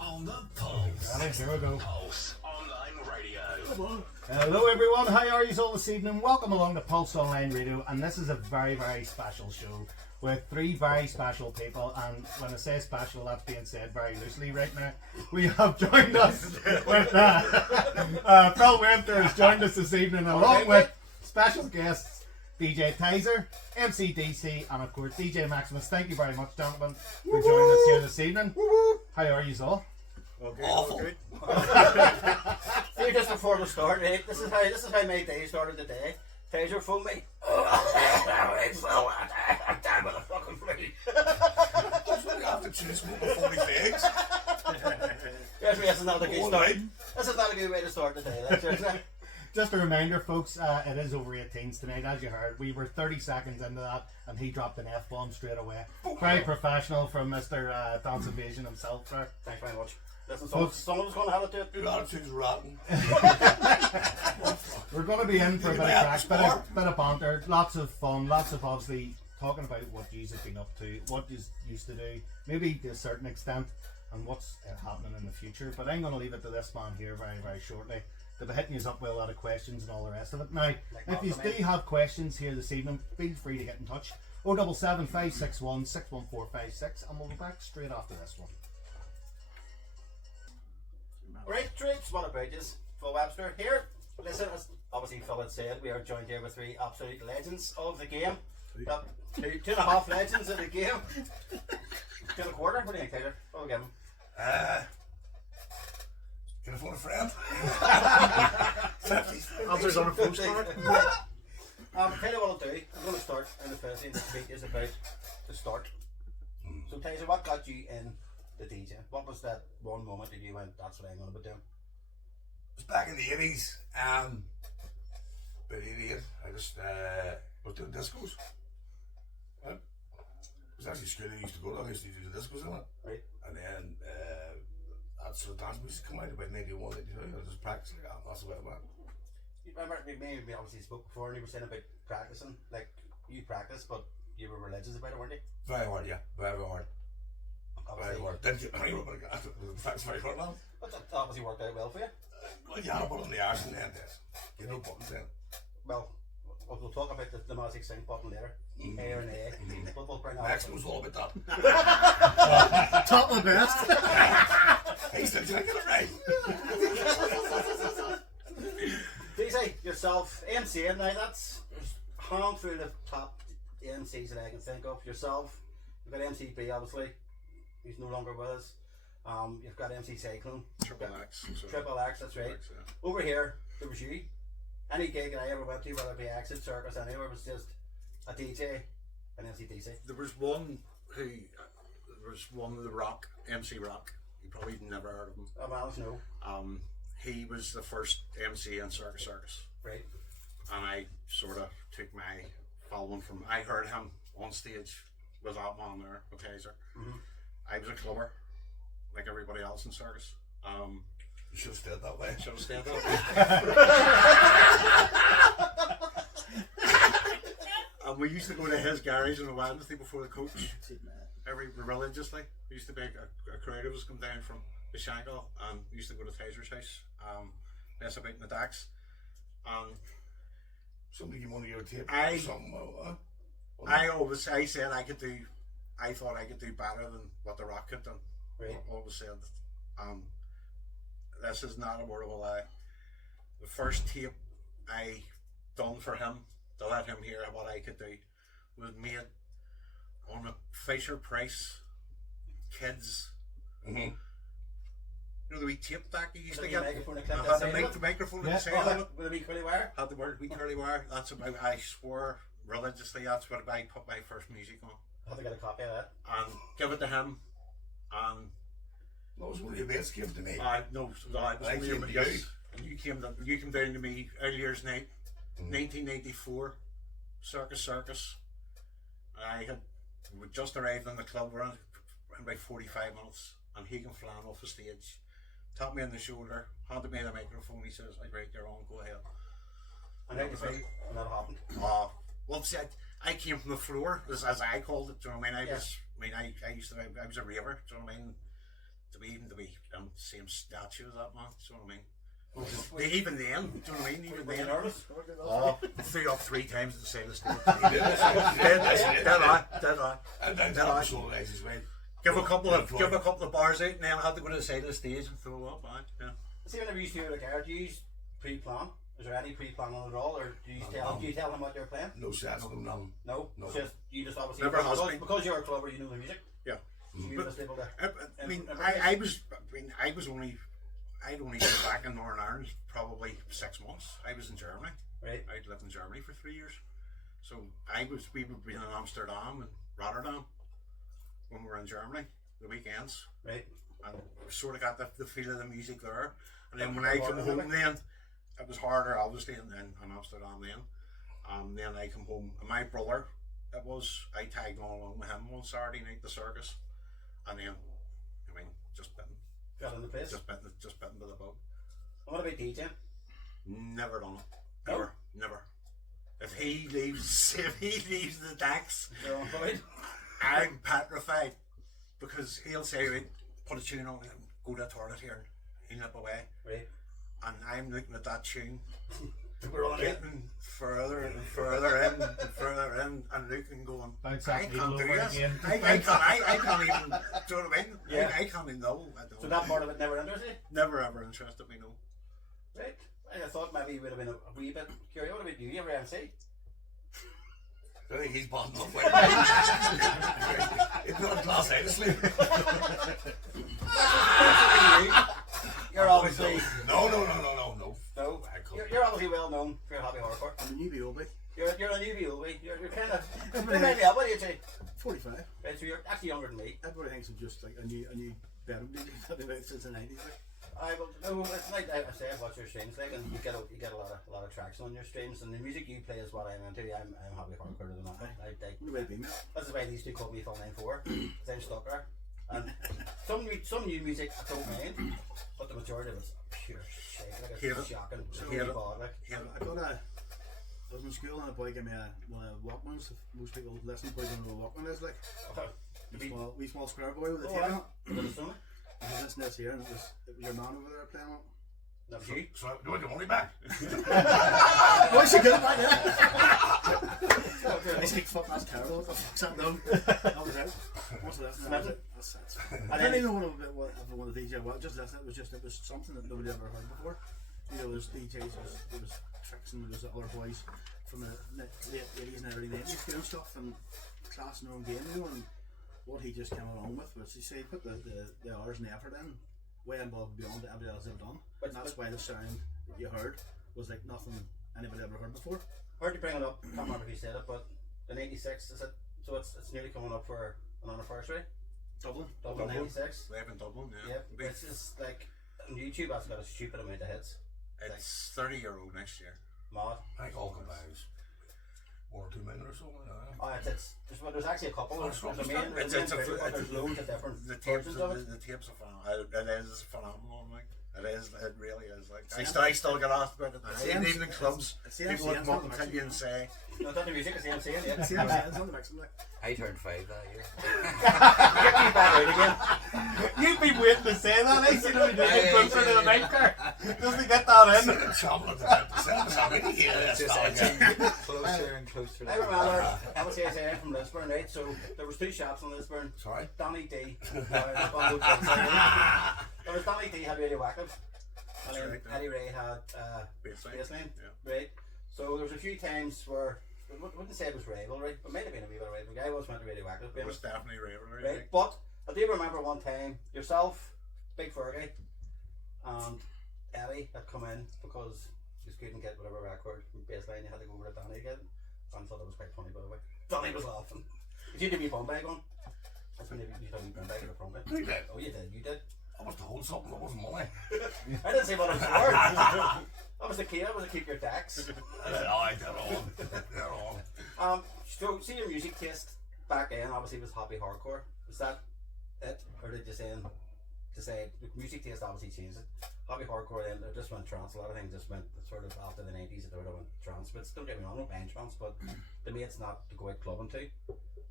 on the Pulse. Right, here we go. Pulse Online Radio. Hello everyone, how are you all this evening? Welcome along to Pulse Online Radio, and this is a very, very special show with three very special people, and when I say special, that's being said very loosely right now. We have joined us with Phil Winter has joined us this evening, along with special guests DJ Tizer, Mcdc, and of course DJ Maximus. Thank you very much, gentlemen, for joining us here this evening. How are you all? Okay, Awful. okay. See, just before the start, right? This is how my day started today. Tizer phoned me. I'm down with a fucking flea. That's what you have to choose smoking 40 figs. Yes, this is not a good start. This is not a good way to start the day. That's it. Just a reminder, folks, it is over 18s tonight, as you heard. We were 30 seconds into that, and he dropped an F-bomb straight away. Very professional from Mr. Dance Invasion himself, sir. Thanks very much. Listen, someone's going to have it to it. Your attitude's rotten. We're going to be in for a bit of crack, bit of banter, lots of fun, lots of obviously talking about what you've been up to, what you used to do, maybe to a certain extent, and what's happening in the future. But I'm going to leave it to this man here very, very shortly. They'll be hitting you up with a lot of questions and all the rest of it. Now, if you do have questions here this evening, feel free to get in touch. 077 561 61456, and we'll be back straight after this one. Right, troops, what about you? Phil Webster here. Listen, as obviously Phil had said, we are joined here with three absolute legends of the game. Two and a half legends of the game. 2 and a quarter. What do you think, Taylor? What will we give him? Can I phone a friend? Answers on a postcard. Tell you what I'll do. I'm going to start in the first thing to speak is about the start. So, Tizer, what got you in the DJ? What was that one moment that you went, that's what I'm going to be doing? It was back in the 80s. About 88. I just was doing discos. It was actually school I used to go to. I used to do the discos in it. Right. And then that's sort of dance music come out about 91, 92. I was just practicing like that. That's the way it went. You remember, we obviously spoke before and you were saying about practicing. Like, you practiced, but you were religious about it, weren't you? Very hard, yeah. Very, very hard. Obviously. Very hard. Didn't get anywhere, but the practice very hard now. But that obviously worked out well for you. Well, you had to put on the hours in the end days. You know buttons in. Well, we'll talk about the magic sync button later. A or an A. But we'll bring Maximus all about that. Top of the best. He said, did I get it right? DJ, yourself, MCing now, that's hand through the top MCs that I can think of. Yourself, you've got MCB obviously, he's no longer with us. You've got MC Cyclone. Triple X. Triple X, that's right. X, yeah. Over here, there was you. Any gig that I ever went to, whether it be Exit, Circus, anywhere, was just a DJ and MCDC. There was one the Rock, MC Rock. You probably never heard of him. Oh, well, no. He was the first MC in Circus, Right. and I sort of took my following from. I heard him on stage with that man there, with Tizer. I was a clubber, like everybody else in Circus. You should have stayed that way. Should have stayed there. And we used to go to his garage on a Wednesday before the coach. Religiously. We used to be a crowd of us come down from the Shangle and we used to go to Tizer's house, mess about in the decks. And Somebody give one of your tape I- or something. I said I thought I could do better than what the Rock had done. Right. I always said this is not a word of a lie. The first tape I done for him to let him hear what I could do was made on a Fisher Price Kids. You know the wee tape deck you used to get? Microphone and I clip had that the microphone in Yeah. the side of it. With a wee curly wire? Had the word wee curly wire. That's about I swore religiously that's what I put my first music on. I have to get a copy of that. And give it to him. And That was one of your mates gave to me. no, it was I only came to yes. you. And you came down to me earlier's night, 1984, Circus. I had we just arrived in the club around about 45 minutes, and he came flying off the stage, tapped me on the shoulder, handed me the microphone. He says, "I right, you're on, go ahead." And how do you feel when that happened? Well, see, I came from the floor, as I called it. Do you know what I mean? I was a raver. Do you know what I mean? To be same stature as that man. Do you know what I mean? Even then, do you know what I mean? Even Were you then, nervous? oh, threw up 3 times at the side of the stage. Dead Dead on. And then that was all legs as well. Give a couple of bars out, and then I had to go to the side of the stage and throw up. Yeah. See, whenever you do the car, do you use pre-plan? Is there any pre-planning at all, or do you tell them what they're playing? No set of them, nothing. No, No. you just obviously Never has been. because you're a clubber, you know the music. Yeah. So you're just able to. I'd only been back in Northern Ireland probably 6 months. I was in Germany. Right. I'd lived in Germany for 3 years. So we would be in Amsterdam and Rotterdam when we were in Germany, the weekends. Right. And we sort of got the feel of the music there. And then when I come home then, it was harder obviously in Amsterdam then. Then I come home, and my brother, I tagged on along with him one Saturday night, the circus. And then, just bitten. Got in the place. Just bitten by the bug. And what about DJing? Never done it. Never. If he leaves the decks, You're on point. I'm petrified, because he'll say, right, put a tune on and go to the toilet here, and he'll nip away. Right. And I'm looking at that tune, We're on it. getting further and further in and further in, and looking going, Bounce I that can't needle do over this. again. I can't even, do you know what I mean? Yeah. I can't even know. I don't. So that part of it never interested you? Never ever interested me, no. Right. I thought maybe you would have been a wee bit curious. What about you? You ever MC? I think he's bottom up. He's not a glass out of sleep. You're obviously No. no. I couldn't. You're obviously well known for your hobby hardcore. I'm a newbie, old boy. You're a newbie, old boy. You're kind of. Maybe what are you say? 45. Right, so you're actually younger than me. Everybody thinks I'm just like a new bedroom DJ. I've been out since the 90s. Like. I will. No, it's like I say, I've watched your streams, like, and you get a lot of traction on your streams, and the music you play is what I'm into. I'm hobby hardcore than that. No way to be, mate. That's why these two call me Phil 94. Because I'm stuck there. And some new music I don't mind, but the majority of it's pure shit. Like it's shocking. It's really bad. Like. I was in school and a boy gave me one of the Walkmans. Most people listen to know what a Walkman is like. Wee small square boy with a tape on it. I was listening to this here, and it was your man over there playing it. That was you? So do I get money back? Why she good back there? I think fuck, that's terrible. What the fuck's that done? That was out. What's that? That's it. I didn't even know what I want to DJ. Well, just listen. It was something that nobody ever heard before. You know, there's DJs, there was tricks, and there was the other boys from the late 80s and early 90s doing stuff and class and their own game, you know, and what he just came along with was he said put the hours and the effort in way above and beyond what everybody else ever done. And that's why the sound that you heard was like nothing anybody ever heard before. Heard you bring it up, can't remember if you said it, but in 86 is it, so it's nearly coming up for an anniversary. Dublin 96. Live in Dublin, yeah. Yep. It's just like on YouTube that's got a stupid amount of hits. It's 30-year-old next year. Mad. I think all combined 1 or 2 million or so. Oh, there's actually a couple. There's a main, It's there's loads of different the tapes versions of it. the tapes are phenomenal. It is phenomenal, like it really is. Like I still get asked about it now. Even in clubs, people would come up and tell you and say, No, not the music, it's the MC, yeah. it's on the mixing like. I turned 5 that year. Get me back out again. You've been waiting to say that. I see them doing closer to the mic car. Doesn't get that in. It's getting closer and closer. I remember, obviously I say I'm from Lisburn, right? So there was 2 shops in Lisburn. Sorry? Danny D. There was Danny D had Radioactive. And then Eddie Ray had Baseline. Right? So there was a few times where I wouldn't say it was rivalry, but it might have been a wee bit of rivalry. I always went to Radioactive. it was definitely rivalry. Right? But I do remember one time yourself, Big Fergie, and Eddie had come in because you couldn't get whatever record from Baseline. You had to go over to Danny again. I thought it was quite funny, by the way. Danny was laughing. Did you do me bum bag on? That's when you told me bum bag or front bag. You did. Oh, you did. You did. I must have hold something that wasn't money. I didn't say what it was for. That was the key. That was to keep your tax. They're on. So see your music taste back then obviously was hobby hardcore. Was that it, or did you say the music taste obviously changed it? Hobby hardcore then it just went trance. A lot of things just went sort of after the 90s. It sort of went trance. But don't get me wrong, no band trance. But to me, it's not to go out clubbing to.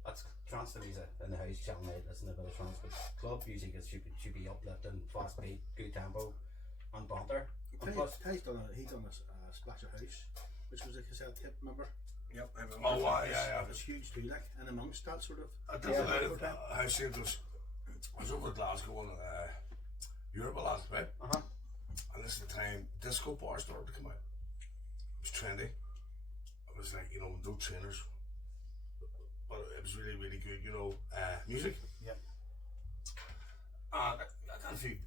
That's trance to me is in the house chilling out, listening to a bit of trance. But club music should be uplifting, fast beat, good tempo and banter. And plus, Ty's done a Splash of House, which was a cassette tape, remember? Yep, I remember. Oh, wow, yeah. It was huge too, like, and amongst that sort of. I did how she was over in Glasgow in Europe a lot, right? And this is the time disco bars started to come out. It was trendy. It was like, no trainers. But it was really, really good, music. Yep. And I got a few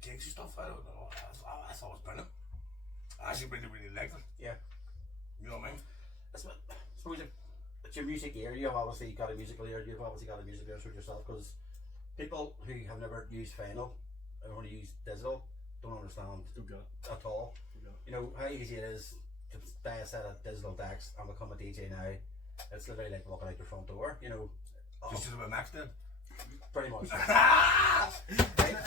gigs and stuff. I don't know. I thought it was brilliant. I actually really, really liked it. yeah. You know what I mean? I suppose it's your music ear. You've obviously got a musical ear. You've obviously got a music ear for yourself, because people who have never used vinyl and only use digital don't understand Don't get it. at all. Don't get it. You know how easy it is to buy a set of digital decks and become a DJ now. It's literally like walking out your front door. Just as a Max did. Pretty much.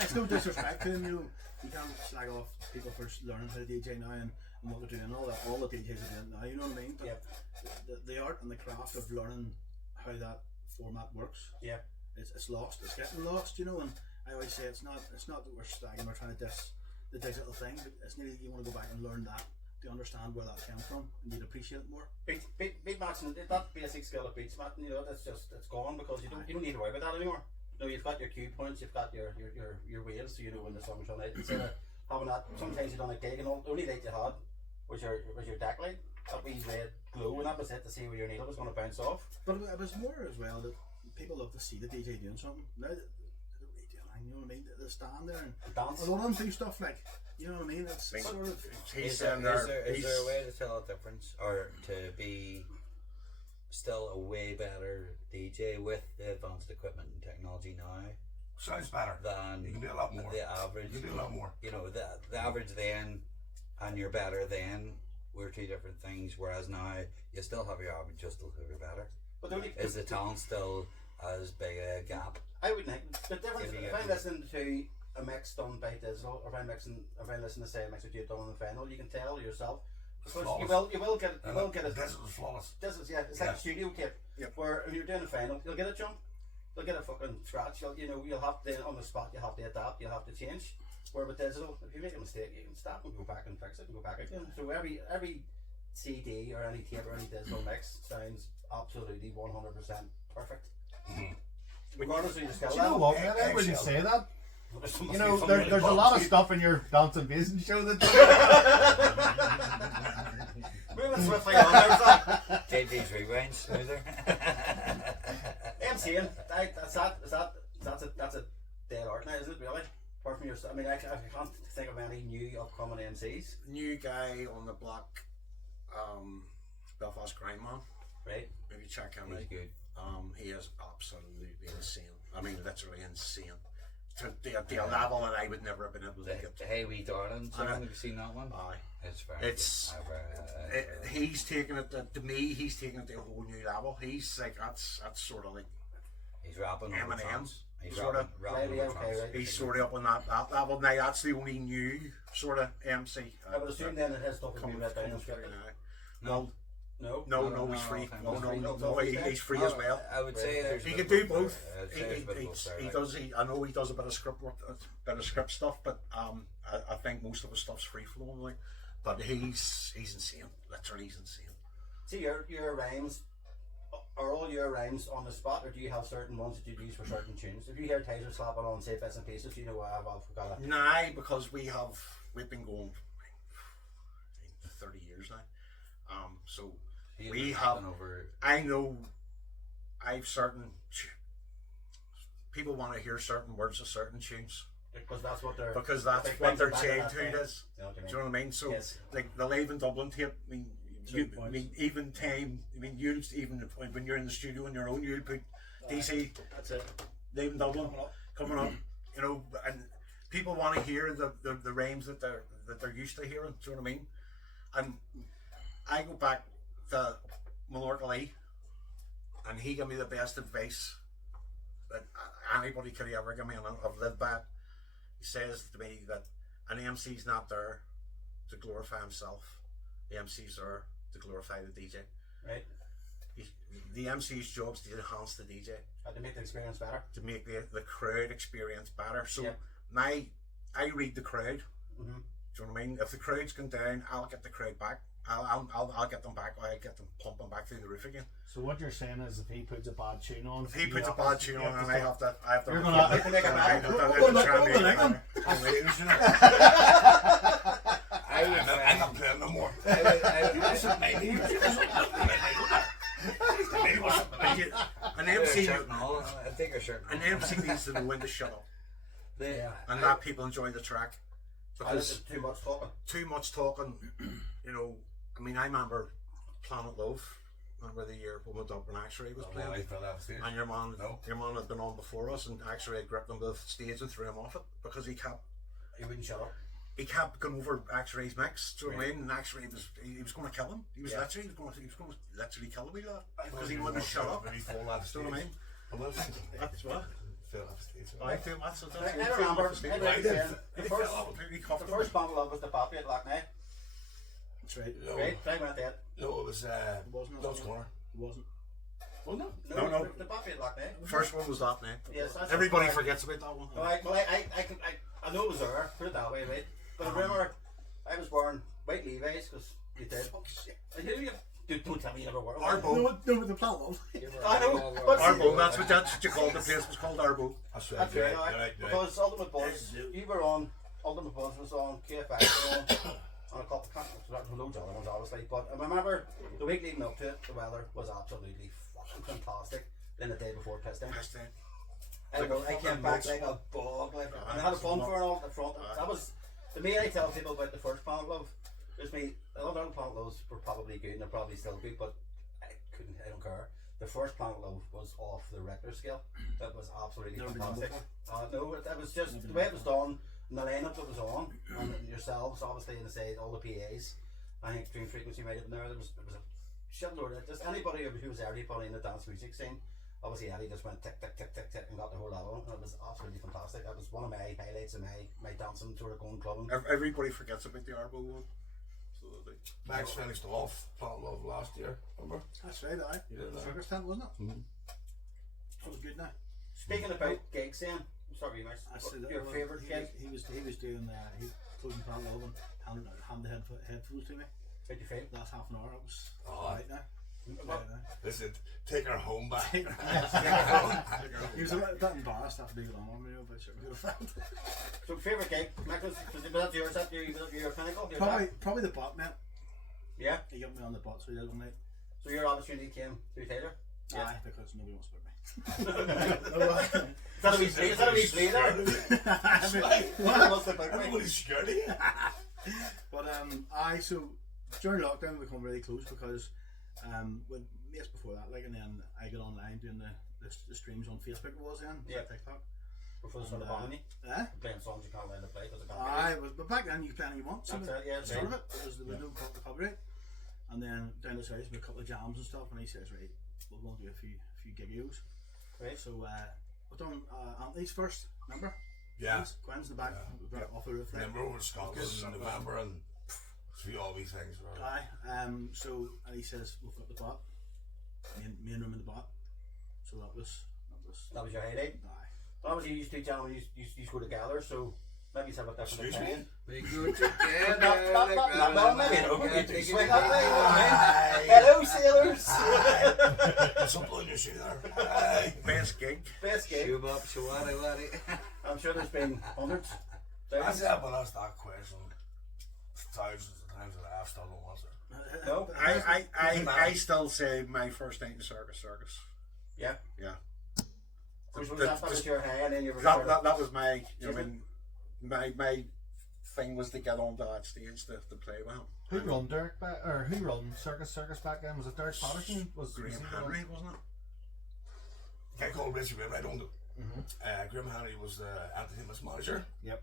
It's no disrespect to them, you can't slag off people for learning how to DJ now and what they're doing and all that. All the DJs are doing now, you know what I mean? But Yep. the art and the craft of learning how that format works, Yeah. it's lost. It's getting lost, and I always say it's not that we're slagging or trying to diss the digital thing, but it's nearly you want to go back and learn that to understand where that came from, and you'd appreciate it more. Beat matching, that basic skill of beats matching, it's gone, because you don't need to worry about that anymore. You've got your cue points, you've got your waves, so you know when the song's run out. Instead of having that, sometimes you done a gig and the only light you had was your deck light, that wee red glow, and that was it to see where your needle was going to bounce off. But it was more as well that people love to see the DJ doing something. Now they don't really do anything, you know what I mean? They stand there and Dance. a lot of them do stuff like, you know what I mean? It's sort of. Is there a way to tell a difference, or to be still a way better DJ with the advanced equipment and technology now Sounds better. than You can do a lot more. the average? You can do a lot more. The average then and your better then were two different things, whereas now you still have your average, you still have your better. But the only, Is the talent still as big a gap? I wouldn't think the difference. If you If get I'm me. listening to a mix done by digital, or if I'm listening to say a mix that you've done on the vinyl, you can tell yourself, because Flawless. you will get it. This is flawless. It's like a studio kit. Yep. Where if you're doing a vinyl, you'll get a jump, you'll get a fucking scratch. You'll have to on the spot. You have to adapt. You'll have to change. Where with digital, if you make a mistake, you can stop and go back and fix it and go back again. So every CD or any tape or any digital mix sounds absolutely 100% perfect. Regardless of your skill Do you know level. what, man? When you say that, There's there's a lot of stuff in your Dance and Basin show that. moving swiftly on there. JD's rewind smoother. MCing, that's a dead art now, is it really? Apart from your, I mean, I can't think of any new upcoming MCs. New guy on the block, Belfast Grindman. Right. Maybe check him out. He's good. He is absolutely insane. I mean, literally insane. To the level that I would never have been able to get The to. Hey Wee Darling song, have you seen that one? Aye. It's very It's good. he's taken it to me. He's taken it to a whole new level. He's like that's sort of like He's rapping over Eminem, trance. He's sort of. rapping Right, over okay, trance. right. he's sort of up on that level. Now that's the only new sort of MC. I would assume then that his stuff would be coming read down coming and through scripted. now. No. No, he's free. no, No, he's free as well. I would say there's He a can bit do of both. I'd say there's a bit of both there, He like. does. I know he does a bit of script work, a bit of script stuff, but I think most of his stuff's free flowing. Like, but he's insane. Literally, he's insane. See your rhymes. Are all your rhymes on the spot, or do you have certain ones that you use for certain tunes? If you hear Tizer slapping on, say, bits and pieces, you know I've got a. Nah, because we've been going 30 years now. So You've we been have. rapping over. I know. I've certain. People want to hear certain words of certain tunes Because that's what they're. because that's Big what things their back in that childhood time. is. You know what I Do mean? you know what I mean? So, Yes. like the Live in Dublin tape. I mean, I mean, even time. I mean, you even when you're in the studio on your own, you'll put DC That's it. Live in Dublin coming up. You know, and people want to hear the rhymes that they're used to hearing. Do you know what I mean? And I go back to Malort Lee, and he gave me the best advice that anybody could ever give me, and I've lived by it. He says to me that an MC's not there to glorify himself. The MC's there to glorify the DJ. Right. The MC's job is to enhance the DJ, To make the experience better. to make the crowd experience better. So Yeah. my I read the crowd. Mm-hmm. Do you know what I mean? If the crowd's gone down, I'll get the crowd back. I'll get them back. I'll get them pumping back through the roof again. So what you're saying is, if he puts a bad tune on, If he puts a bad tune on, and I have to You're gonna- I can make it I've I'm not playing no more. An MC, I think I should. an MC needs to know when to shut up Yeah. and let people enjoy the track. Because too much talking. too much talking, you know. I mean, I remember Planet Love. Remember the year when Dublin X-Ray was playing, and your man had been on before us, and X-Ray had gripped him to the stage and threw him off it because he wouldn't shut up. kept going over X-Ray's mix. Do you know what I mean? And X-Ray was going to kill him. He was literally going to literally kill him because he wouldn't shut up. Do you know what I mean? That's what. I feel that's I remember the first Planet Love was the Poppy at Lockney. That's right. Right? I went there. No, it was Wasn't it? Dobbs Corner. It wasn't. Wasn't it? No. The Poppy at Lockney. First one was that, man. Yes, that's Everybody forgets about that one. I know it was there, put it that way, right? But I remember I was wearing white Levi's because you did. I knew you. Dude, don't tell me you never wore them. Arbo. No, with the Planet Love. I know. But Arbo, that's what you called the place, was called Arbo. That's that's right. right, Right. because Ultimate Buzz, you were on, Ultimate Buzz was on, KFX were on a couple of loads of other ones obviously, but I remember the week leading up to it, the weather was absolutely fucking fantastic. Then the day before pissed in. I came back like a bog, and I had a fun for it all at the front. That was, to me, I tell people about the first Planet Love. There's me, a lot of other Planet Loves were probably good and they're probably still good, but I don't care. The first Planet Love was off the Richter scale. That was absolutely fantastic. No, it was just the way it was done, and the lineup that was on, and yourselves, obviously, and say all the PAs. I think Extreme Frequency made it in there. There was a shitload of just anybody who was everybody in the dance music scene. Obviously, Eddie just went tick, tick, tick, tick, tick, and got the whole album, and it was absolutely fantastic. That was one of my highlights of my dancing sort of going clubbing. Everybody forgets about the Arbo one. Max finished off Planet Love last year, remember? That's right, aye. Circus tent, wasn't it? Mm-hmm. That was good now. Speaking about gigs, then, sorry, Max. I said that Your was- favourite gig? He was doing he closing Planet Love and hand the headphones to me. How'd you feel? Last half an hour, it was Oh, right now. Listen, take her home back. He was a bit embarrassed after being on me, but sure, we got a So, favourite gig, Max, was that yours? That your pinnacle? Your Probably the butt, man. Yeah. He got me on the butt, so he did one night. So your opportunity came through Taylor? Aye, because nobody wants to book me. Is that a wee play? Is that a wee play there? What was the big one? Everybody's scared of you. But so during lockdown we become really close because with mates before that, like, and then I got online doing the streams on Facebook. It was then, Yeah. TikTok. Before the sort of bombing you? Playing songs you can't learn to play because of copyright. But back then you could play anything you want. That's it, yeah, Sort of right. it. There was no copyright. And then down the south we had a couple of jams and stuff, and he says, right, we're going to do a few gigios. Right. So we've done Anthony's first, remember? Yeah. Gwen's in the back, off the roof there. Remember over to Scotland in November and three all these things. Aye. So and he says we've got the bot, main room in the bot. So that was your highlight? aye. Well, obviously you two gentlemen you go together, so maybe some of a different Excuse me? opinion. We go together. Not well, maybe no. Yeah, You swing that way, you know what I mean? Hello, sailors. There's something on your shoe there. Aye. Best gig. Best gig. Shubop, shawari. I'm sure there's been hundreds. I Thousands. said, but that's that question thousands of times that I've still don't answer. No. I still say my first night in Circus. Yeah. Yeah. Which was that was your high, and then you were That was my, you know, my thing was to get onto that stage to play with him. Who run Derek back, or who run Circus back then? Was it Derek Patterson? Was Graham he the Henry, one? wasn't it? Guy called Richard Webb, I don't know. Graham Henry was the entertainment manager. Yep.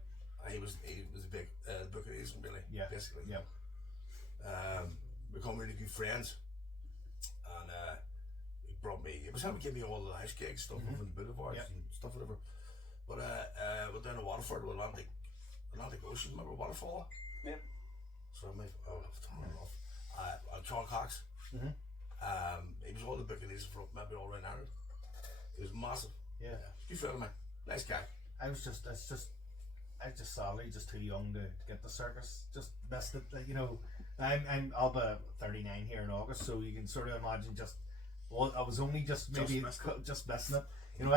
He was a big book of agent, really. Yeah. Basically. Yep. Become really good friends, and he brought me. It was him who gave me all the house gigs stuff over in the boulevards and stuff, whatever. But we're down in Waterford, with Atlantic Ocean. Remember Waterfall? Yep. So I made John Cox. He was all the booking agents from maybe all around Ireland. He was massive. Yeah. Good friend of mine. Nice guy. It's just I just sadly just too young to get the circus. Just missed it. You know, I'll be 39 here in August, so you can sort of imagine just. Well, I was only just maybe just missing it. You know,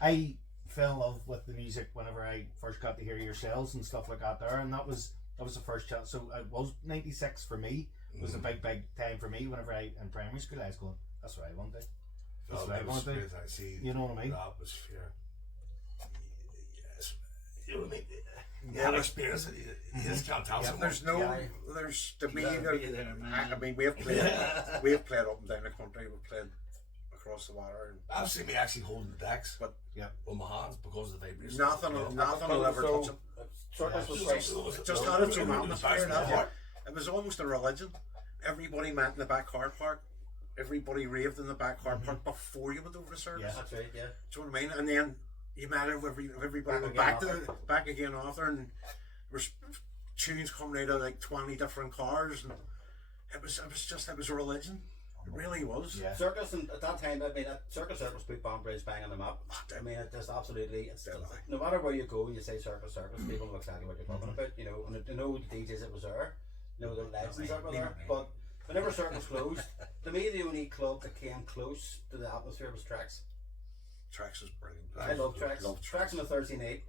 I fell in love with the music whenever I first got to hear yourselves and stuff like that there, and that was the first chance. So it was 96 for me. It was a big time for me. Whenever I in primary school, I was going, that's what I want to do. That's what I want to do. I see. You know what I mean? The atmosphere. Yes. You know what I mean? You have experience it. You just can't tell someone. There's no, there's to me. I mean, we have played up and down the country. We've played across the water. And I've seen me actually holding the decks, but on my hands because of the vibration. nothing will ever touch it. Circus was great. It just had its own atmosphere. It was almost a religion. Everybody met in the back car park. Everybody raved in the back car park before you went over the circus. Yeah, that's right. Yeah. Do you know what I mean? And then you met everybody back again after, and there's tunes coming out of like 20 different cars, and it was a religion. It really was. Yeah. Circus, and at that time, I mean, circus put Banbridge bang on the map. I mean, it just absolutely. No matter where you go, you say circus, people know exactly what you're talking about. You know, and to know the DJs that was there, you know the legends that were there. But whenever circus closed, to me the only club that came close to the atmosphere was Tracks. Tracks is brilliant. I love Tracks. Tracks on a Thursday night,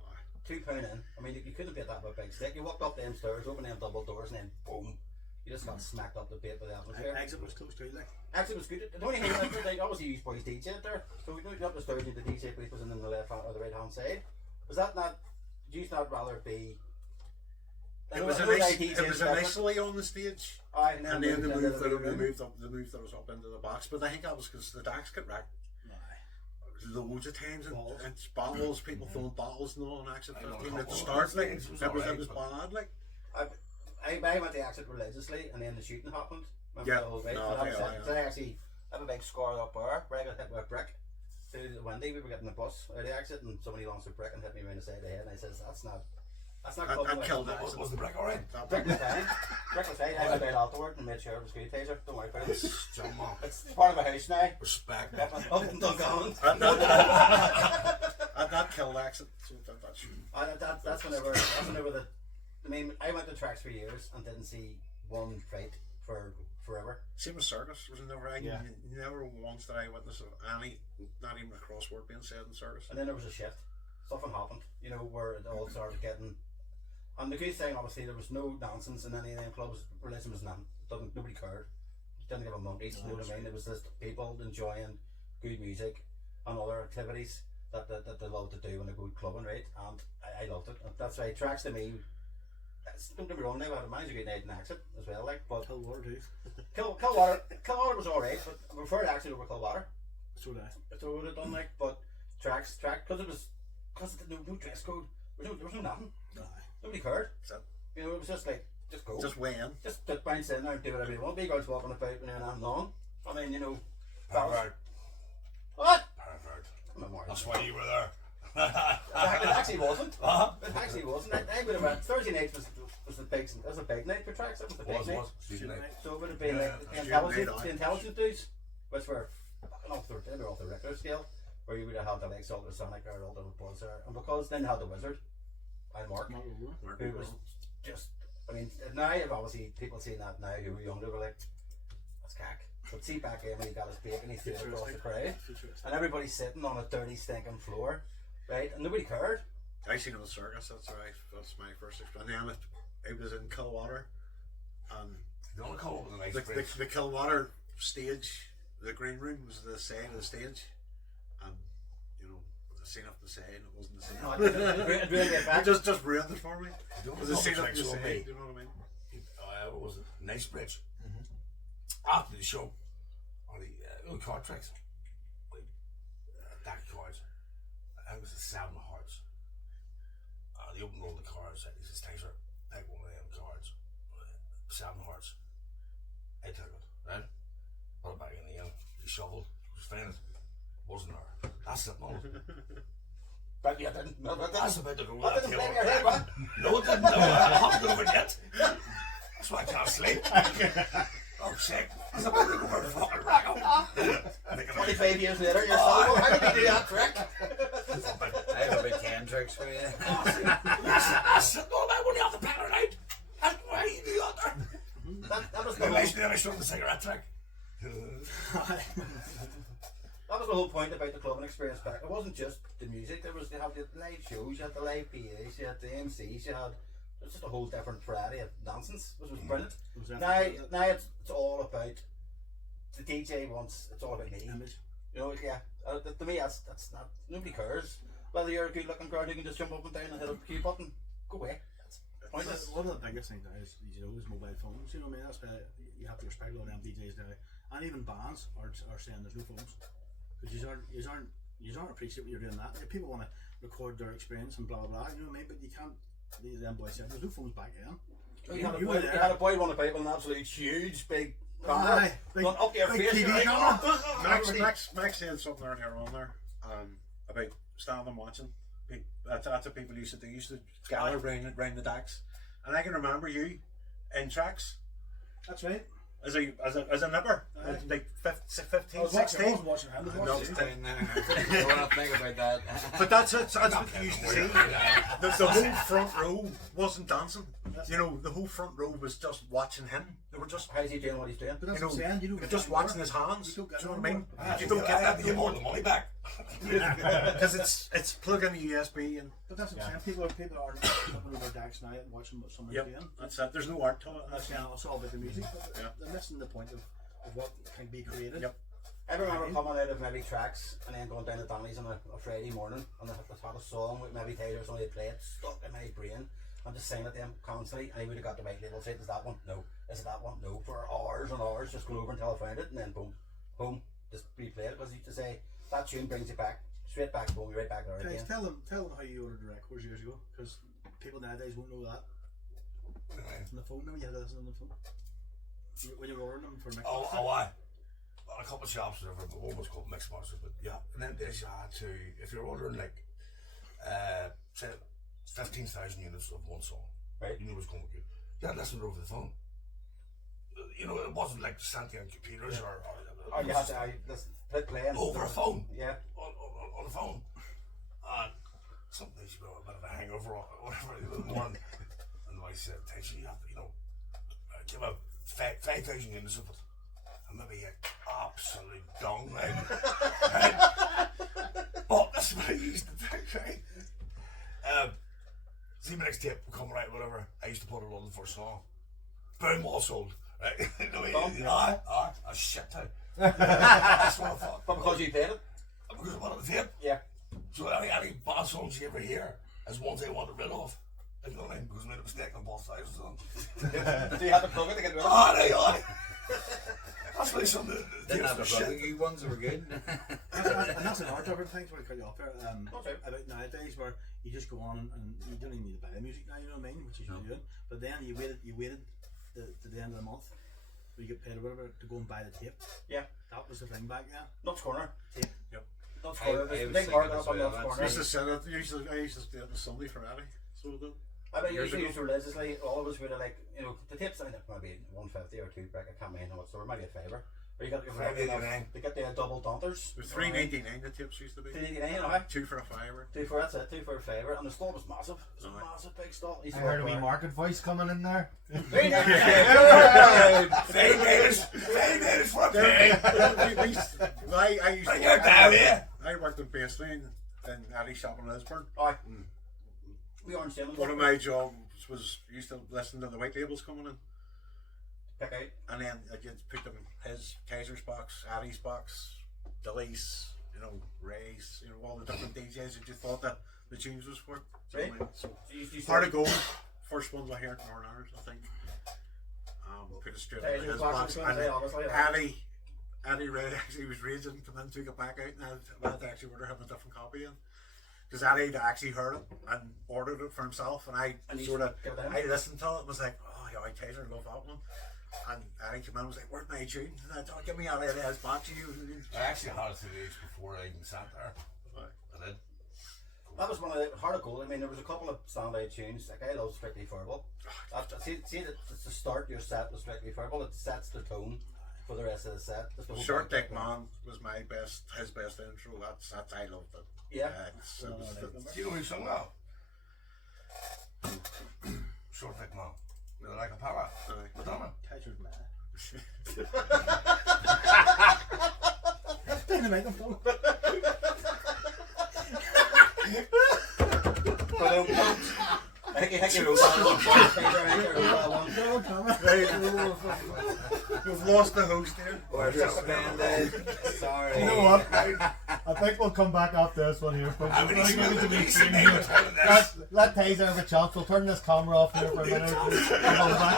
£2 in. I mean, you couldn't beat that with a big stick. You walked up them stairs, opened them double doors, and then boom. You just got smacked up the bit with the atmosphere. Exit was close too, like. Exit was good. The only thing like obviously you boys DJ it there. So we went up the stairs and the DJ booth was in the left hand or the right hand side. Was that not? Did you not rather be? It was initially on the stage, and then they moved that was up into the box. But I think that was because the decks got wrecked loads of times, and bottles, people throwing bottles and all on Exit 15 at the start. Like it was bad. Like I went to Exit religiously, and then the shooting happened. Yeah, so I actually have a big scar up there where I got hit with a brick. Through the windy, we were getting the bus out of the Exit, and somebody launched a brick and hit me around the side of the head. And I says, "That's not." I killed it. Was the brick alright? Brick was fine. Brick was fine. I went out afterward and made sure it was good. Tizer, don't worry about it. John Mark. It's part of my house now. Respect. I got killed Exit. So that's whenever the. I mean, I went to Tracks for years and didn't see one fight for forever. Same with circus. There was never once that I witnessed any, not even a crossword being said in circus. And then there was a shift. Something happened, you know, where it all started getting. And the good thing, obviously, there was no dancings in any of them clubs. Religion was none. Nobody cared. Didn't give a monkeys. You know what I mean? It was just people enjoying good music and other activities that they love to do when they go clubbing, right? And I loved it. That's why Tracks to me. Don't get me wrong, now I had a manager good night in Exit as well, like, but Killwater too. Killwater was alright, but I preferred Exit over Killwater. So did I. That's what I would have done, like, but Tracks, because it no dress code, there was no nothing. Nobody cared. You know, it was just like, just go. Just weigh in. Just bounce in there and do whatever you want. Big girls walking about and then I'm gone. I mean, you know. Pervert. What? Pervert. That's why you were there. It actually wasn't. It actually wasn't. I would have went. Thursday night was the big. It was a big night for Tracks. It was the big night. So it would have been like the intelligent dudes, which were off the regular scale, where you would have had the likes of Ultrasonic or all the boys there, and because then you had the Wizard and Mark, who was just. I mean, now if obviously people seeing that now who were younger were like, that's cack. But see back in when he got his bacon, he threw it across the crowd, and everybody's sitting on a dirty, stinking floor. Right, and nobody cared. I seen it with circus. That's right. That's my first experience. And then it was in Killwater, and the Killwater stage, the green room was the side of the stage, and you know, the scene up the side, it wasn't the scene. Just ruined it for me. The scene up the side. You know what I mean? It was a nice bridge. After the show, on the card tricks, dark cards. I was a 7 hearts. They opened all the cards. He says, Tizer, pick one of them cards. 7 hearts. I took it, right? Put it back in the end. He shoveled. It was fine. Wasn't there. That's it, man. But you didn't. No, that's about to go I didn't blame your head, man. No, it didn't. No, I haven't done it yet. That's why I can't sleep. Oh, sick. I was about to go for the fucking rack. 25 years later, you're still going, how did you do that trick? I have about 10 tricks for you. from the cigarette track. That was the whole point about the clubbing experience back. It wasn't just the music. They had the live shows, you had the live PAs, you had the MCs, it was just a whole different variety of nonsense, which was brilliant. Now it's all about the DJ wants. It's all about me. Image. You know, yeah. To me, that's not. Nobody cares whether you're a good-looking girl who can just jump up and down and hit a cue button. Go away. That's pointless. One of the biggest things now is mobile phones. You know what I mean? That's why you have to respect all them DJs now, and even bands are saying there's no phones because you aren't appreciating what you're doing that. If people want to record their experience and blah blah blah, you know what I mean? But you can't. Them boys said there's no phones back then. You had a boy run about with an absolute huge big Aye, going up your big face. TV camera. Max said something earlier on there about standing and watching. That's what people used to do. Used to gather round the decks, and I can remember you in tracks That's right. as a nipper, like 15, I was 16. watching him. I don't want to think about that. But that's what you used to see. The whole front row wasn't dancing. You know, the whole front row was just watching him. They were just, How's he doing what he's doing? But that's you what I'm know, saying. You don't they're get just that anymore. watching his hands. Do You don't get you know that what I mean? anymore. You don't get that You want the money back. because it's plug in the USB and But that's what I'm saying. People are jumping over decks now and watching what somebody's yep, doing. that's it. There's no art to it. That's it's all about the music. But Yeah. they're missing the point of what can be created. Yep. I remember coming out of maybe tracks and then going down to Danny's on a Friday morning and I had a song with maybe Tizer only played stuck in my brain. I'm just saying it to him constantly and he would have got the right label. Say, is that one? No. Is it that one? No. For hours and hours, just go over until I found it and then boom, just replay it because he used to say that tune brings you back, straight back, boom, you're right back there Guys, again. tell them how you ordered the records years ago because people nowadays won't know that. On the phone, remember you had to listen on the phone when you were ordering them for mix. I. Well, a couple of shops, whatever, but one was called Mix Master. But yeah, and then there's you had to, if you're ordering like, say, 15,000 units of one song, Right. you knew it was going to be good. You had to listen to it over the phone. You know, it wasn't like sent on computers or Oh, you had to just hit play and over a phone. Yeah. On the phone. And some days you got a bit of a hangover or whatever in the morning. And the wife said, Tizer, you have to, give out 5,000 units of it. And maybe you absolute dung, right? But that's what I used to do, right? See my next tape will come right, whatever. I used to put it on for a song. Boom, all sold. Right? You know what I mean? A shit town. That's what I thought. But because you played it? Because I wanted the tape. Yeah. So any bad songs you ever hear is ones I wanted rid of. You know what I mean? Because I made a mistake on both sides of them. So you had to plug it to get rid of it? Aye. That's why some of the Didn't have the shit. plug you ones that were good. And that's another different thing. Sorry to cut you off there. Okay. About nowadays where you just go on and you don't even need to buy the music now. You know what I mean? Which is you're doing. But then you waited to the end of the month. Where you get paid or whatever to go and buy the tape. Yeah. That was the thing back then. Nuts Corner. Tape. Yep. Nuts I Corner. was There's a big thinking market as up on well, Nuts that's Corner. Used to say that I used to stay on the Sunday for Eddie. So I do. I bet Years usually ago. used to religiously always would have like, the tips I think maybe 150 or 2 break, I can't remember what store, maybe a favour. Or you got your $3.99. they get the double dunters. It was $3.99 the tips used to be. $3.99, alright. 2 for a fiver. 2 for that's it, 2 for a favour, and the stall was massive. It was a Aye. massive big stall. I heard a wee market voice coming in there. Very nice. $5 for a pig. I used Bring to it down here. I worked in baseline in Eddie's shop in Lisburn. Aye. We aren't selling One of my jobs was used to listen to the white labels coming in. pick out. And then I just put them his Tizer's box, Addy's box, Dilly's, Ray's, all the different DJs that you thought that the tunes was for. Right. So You Heart of Gold, first ones I heard in Northern Ireland, I think. Put it straight into his box. And Addy Ray actually was raging, come in, took it back out, and I had to actually order him a different copy in. Because Addy had actually heard it and ordered it for himself, and I And you sort of, give it to him? I listened to it and was like, oh yeah, Tizer, I love that one. And Addy came in and was like, where's my tune? And I thought, give me Addy his box. I actually had it 2 days before I even sat there. I did. That was one of the Heart of Gold. I mean, there was a couple of standout tunes. Like, I love Strictly Verbal. See that it's to start your set with Strictly Verbal. It sets the tone for the rest of the set. Just the whole Short back- Dick Man was his best intro. That's I loved it. Yeah. Do you know who sung that? Short Dick Man. With like a power. Madonna. Tizer's mad. Dynamite, I'm done. Hickey robot one. No, camera. Right, we've lost the host here. We're suspended. Sorry. You know what? I think we'll come back after this one here, folks. I mean, he's We're gonna give it to he's me. the name of this. Let Tizer have a chance. We'll turn this camera off here for a minute. We'll come back.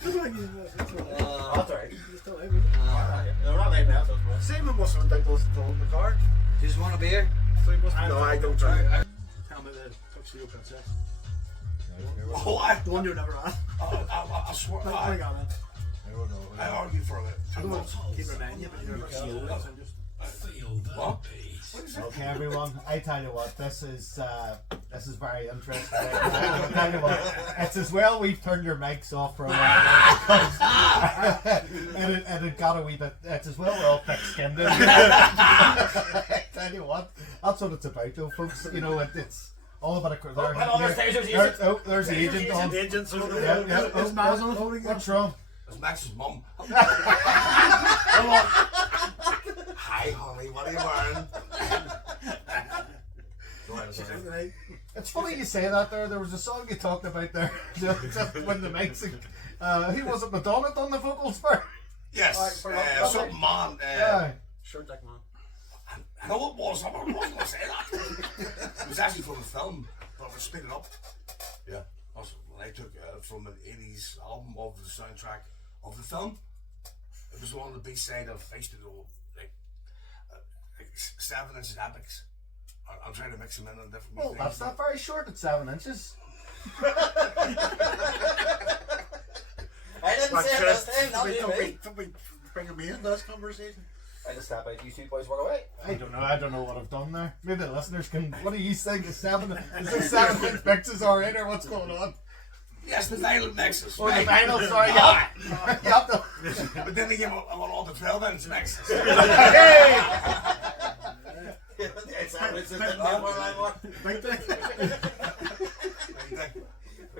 That's alright. You're still out, isn't it? No, we're not leaving now, so it's fine. Simon must have ridiculous to in the car. Do you just want a beer? So he must have, no, I don't drink. Tell me the tuxedo princess. Oh, The one you never had. I swear, Bring I it on in. argued for it. I don't want to keep reminding you, but you're like slow. So I'm just. What? What is it? Okay, everyone. I tell you what, this is very interesting. I tell you what, it's as well we've turned your mics off for a while because it had got a wee bit. It's as well we're all thick-skinned. I tell you what, that's what it's about, though, folks. You know, it's all about a. There's the agent on. Agents over the Yeah, yeah. His man's on the phone again. What's wrong? It's Max's mum. Hi, honey, what are you wearing? Go ahead, sorry. It's funny you say that there was a song you talked about there just when the mics who was it, Madonna done the vocals for? Yes, something man. Yeah. Short deck man. I know it was, I wasn't going to say that. It was actually from a film, but I was speeding up. Yeah, that's what I took from an 80s album of the soundtrack of the film. It was one of the B-side of I used to go like 7 inches epics. I'm trying to mix them in on different Well, things. that's not very short. It's 7 inches. I didn't say it this time, not you, mate. we bring me in this conversation? I just step out, you two boys work away. I don't know what I've done there. Maybe the listeners can. What do you think? Is this 7 inch mixes are in, or what's going on? Yes, the vinyl mixes. Oh, the right. vinyl. Sorry, yeah. You have to. But then again, I want all the 12-inch mixes. Hey! It's just anymore. Big thing.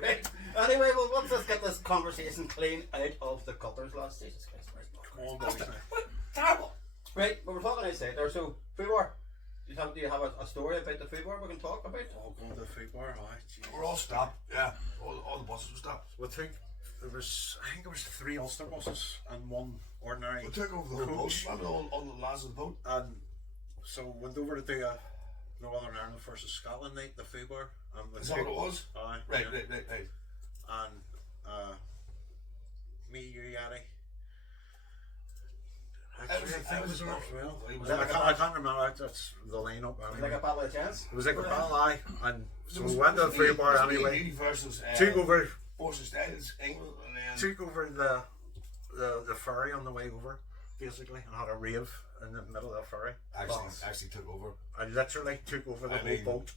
Right. Anyway, well, let's get this conversation clean out of the gutters, lads. Jesus Christ. Come on, boys. Terrible. Right, but we're talking outside there, so food war. Do you have a story about the food war we can talk about? Oh, going to the food bar, aye. We're all stopped. Yeah, all the buses were stopped. I think there was 3 Ulster buses and 1 ordinary. We took over the whole boat. coach. Remember all the lads of the boat? And so went over to do a Northern Ireland versus Scotland night, the food bar. And Is that what it was? Aye. Right, yeah. right. And me, you, Yaddy. That was there as well. It was I can't remember. That's the lineup. Like a battle of chance? It was like a battle, aye. And so we went to the food bar anyway. Me versus Took over Forces Styles, England, and then took over the ferry on the way over, basically, and had a rave in the middle of the ferry. actually took over. I literally took over the whole boat.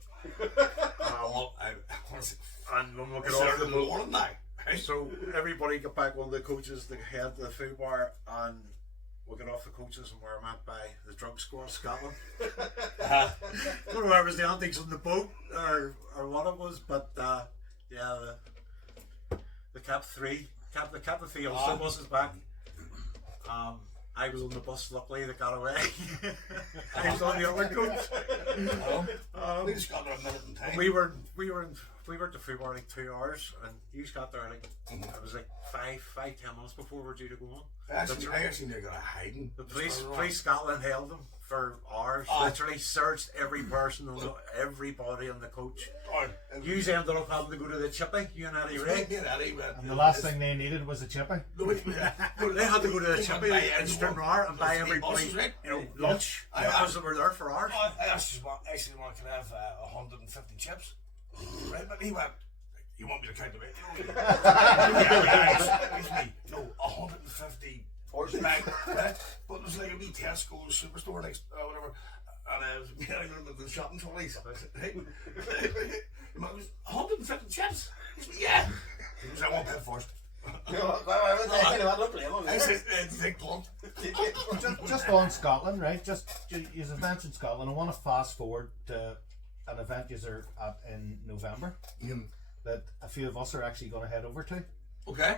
And when we got off the boat, so everybody got back on the coaches that head to the food bar, and we got off the coaches and we were met by the drug squad Scotland. I don't know whether it was the antics on the boat or what it was, but yeah, the Cap 3 Ulster bus is back. I was on the bus, luckily they got away. I was on the other coach. We just got there a minute in time. We were at the food bar like 2 hours, and you got there like it was like 5-10 minutes before we were due to go on. I actually never got a hiding. The police Scotland held them for hours. Literally searched every person, everybody on the coach. You ended up having to go to the chippy. You and Eddie Ray. And the last thing they needed was a chippy. They had to go to the chippy in Stranraer and buy everybody, lunch because they were there for hours. I actually want to have 150 chips. Right, but he went, you want me to count the weight? No, 150 horse bag, right? But it was like a wee Tesco superstore, like, whatever. And I was with the shopping trolleys. Right? 150 chips? Yeah. He was, I want that first. Just on Scotland, right? You mentioned Scotland. I want to fast forward to an event you're at in November that a few of us are actually going to head over to. Okay.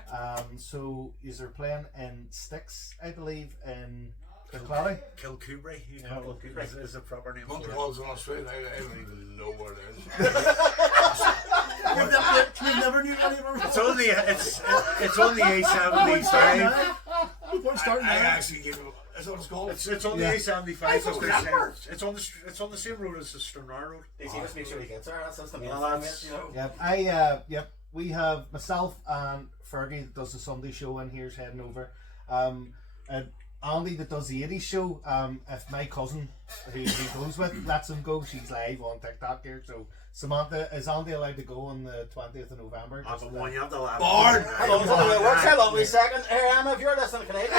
So you're playing in Sticks, I believe, in Kilclally. Kilcoobray, you Yeah, know, Kilcoobray. is the proper name What for the it. hell's on Australia? I don't even know where it is. We never knew anymore. It's on the it's on the A75. We're starting I now. actually gave it. Is that what it's called? It's on the Yeah. A75. So it's on the same road as the Stranraer Road. They see us make sure he gets there. That's the main Well, thing, that's- you know. Yep. We have myself and Fergie that does the Sunday show in here's heading over. And Andy that does the 80s show. If my cousin who he goes with lets him go, she's live on TikTok here. So Samantha, is Andy allowed to go on the 20th of November? I've been one, you have to laugh. Barn. How long it works? How long? Wait a second. Hey, Emma, if you're listening, Canadian.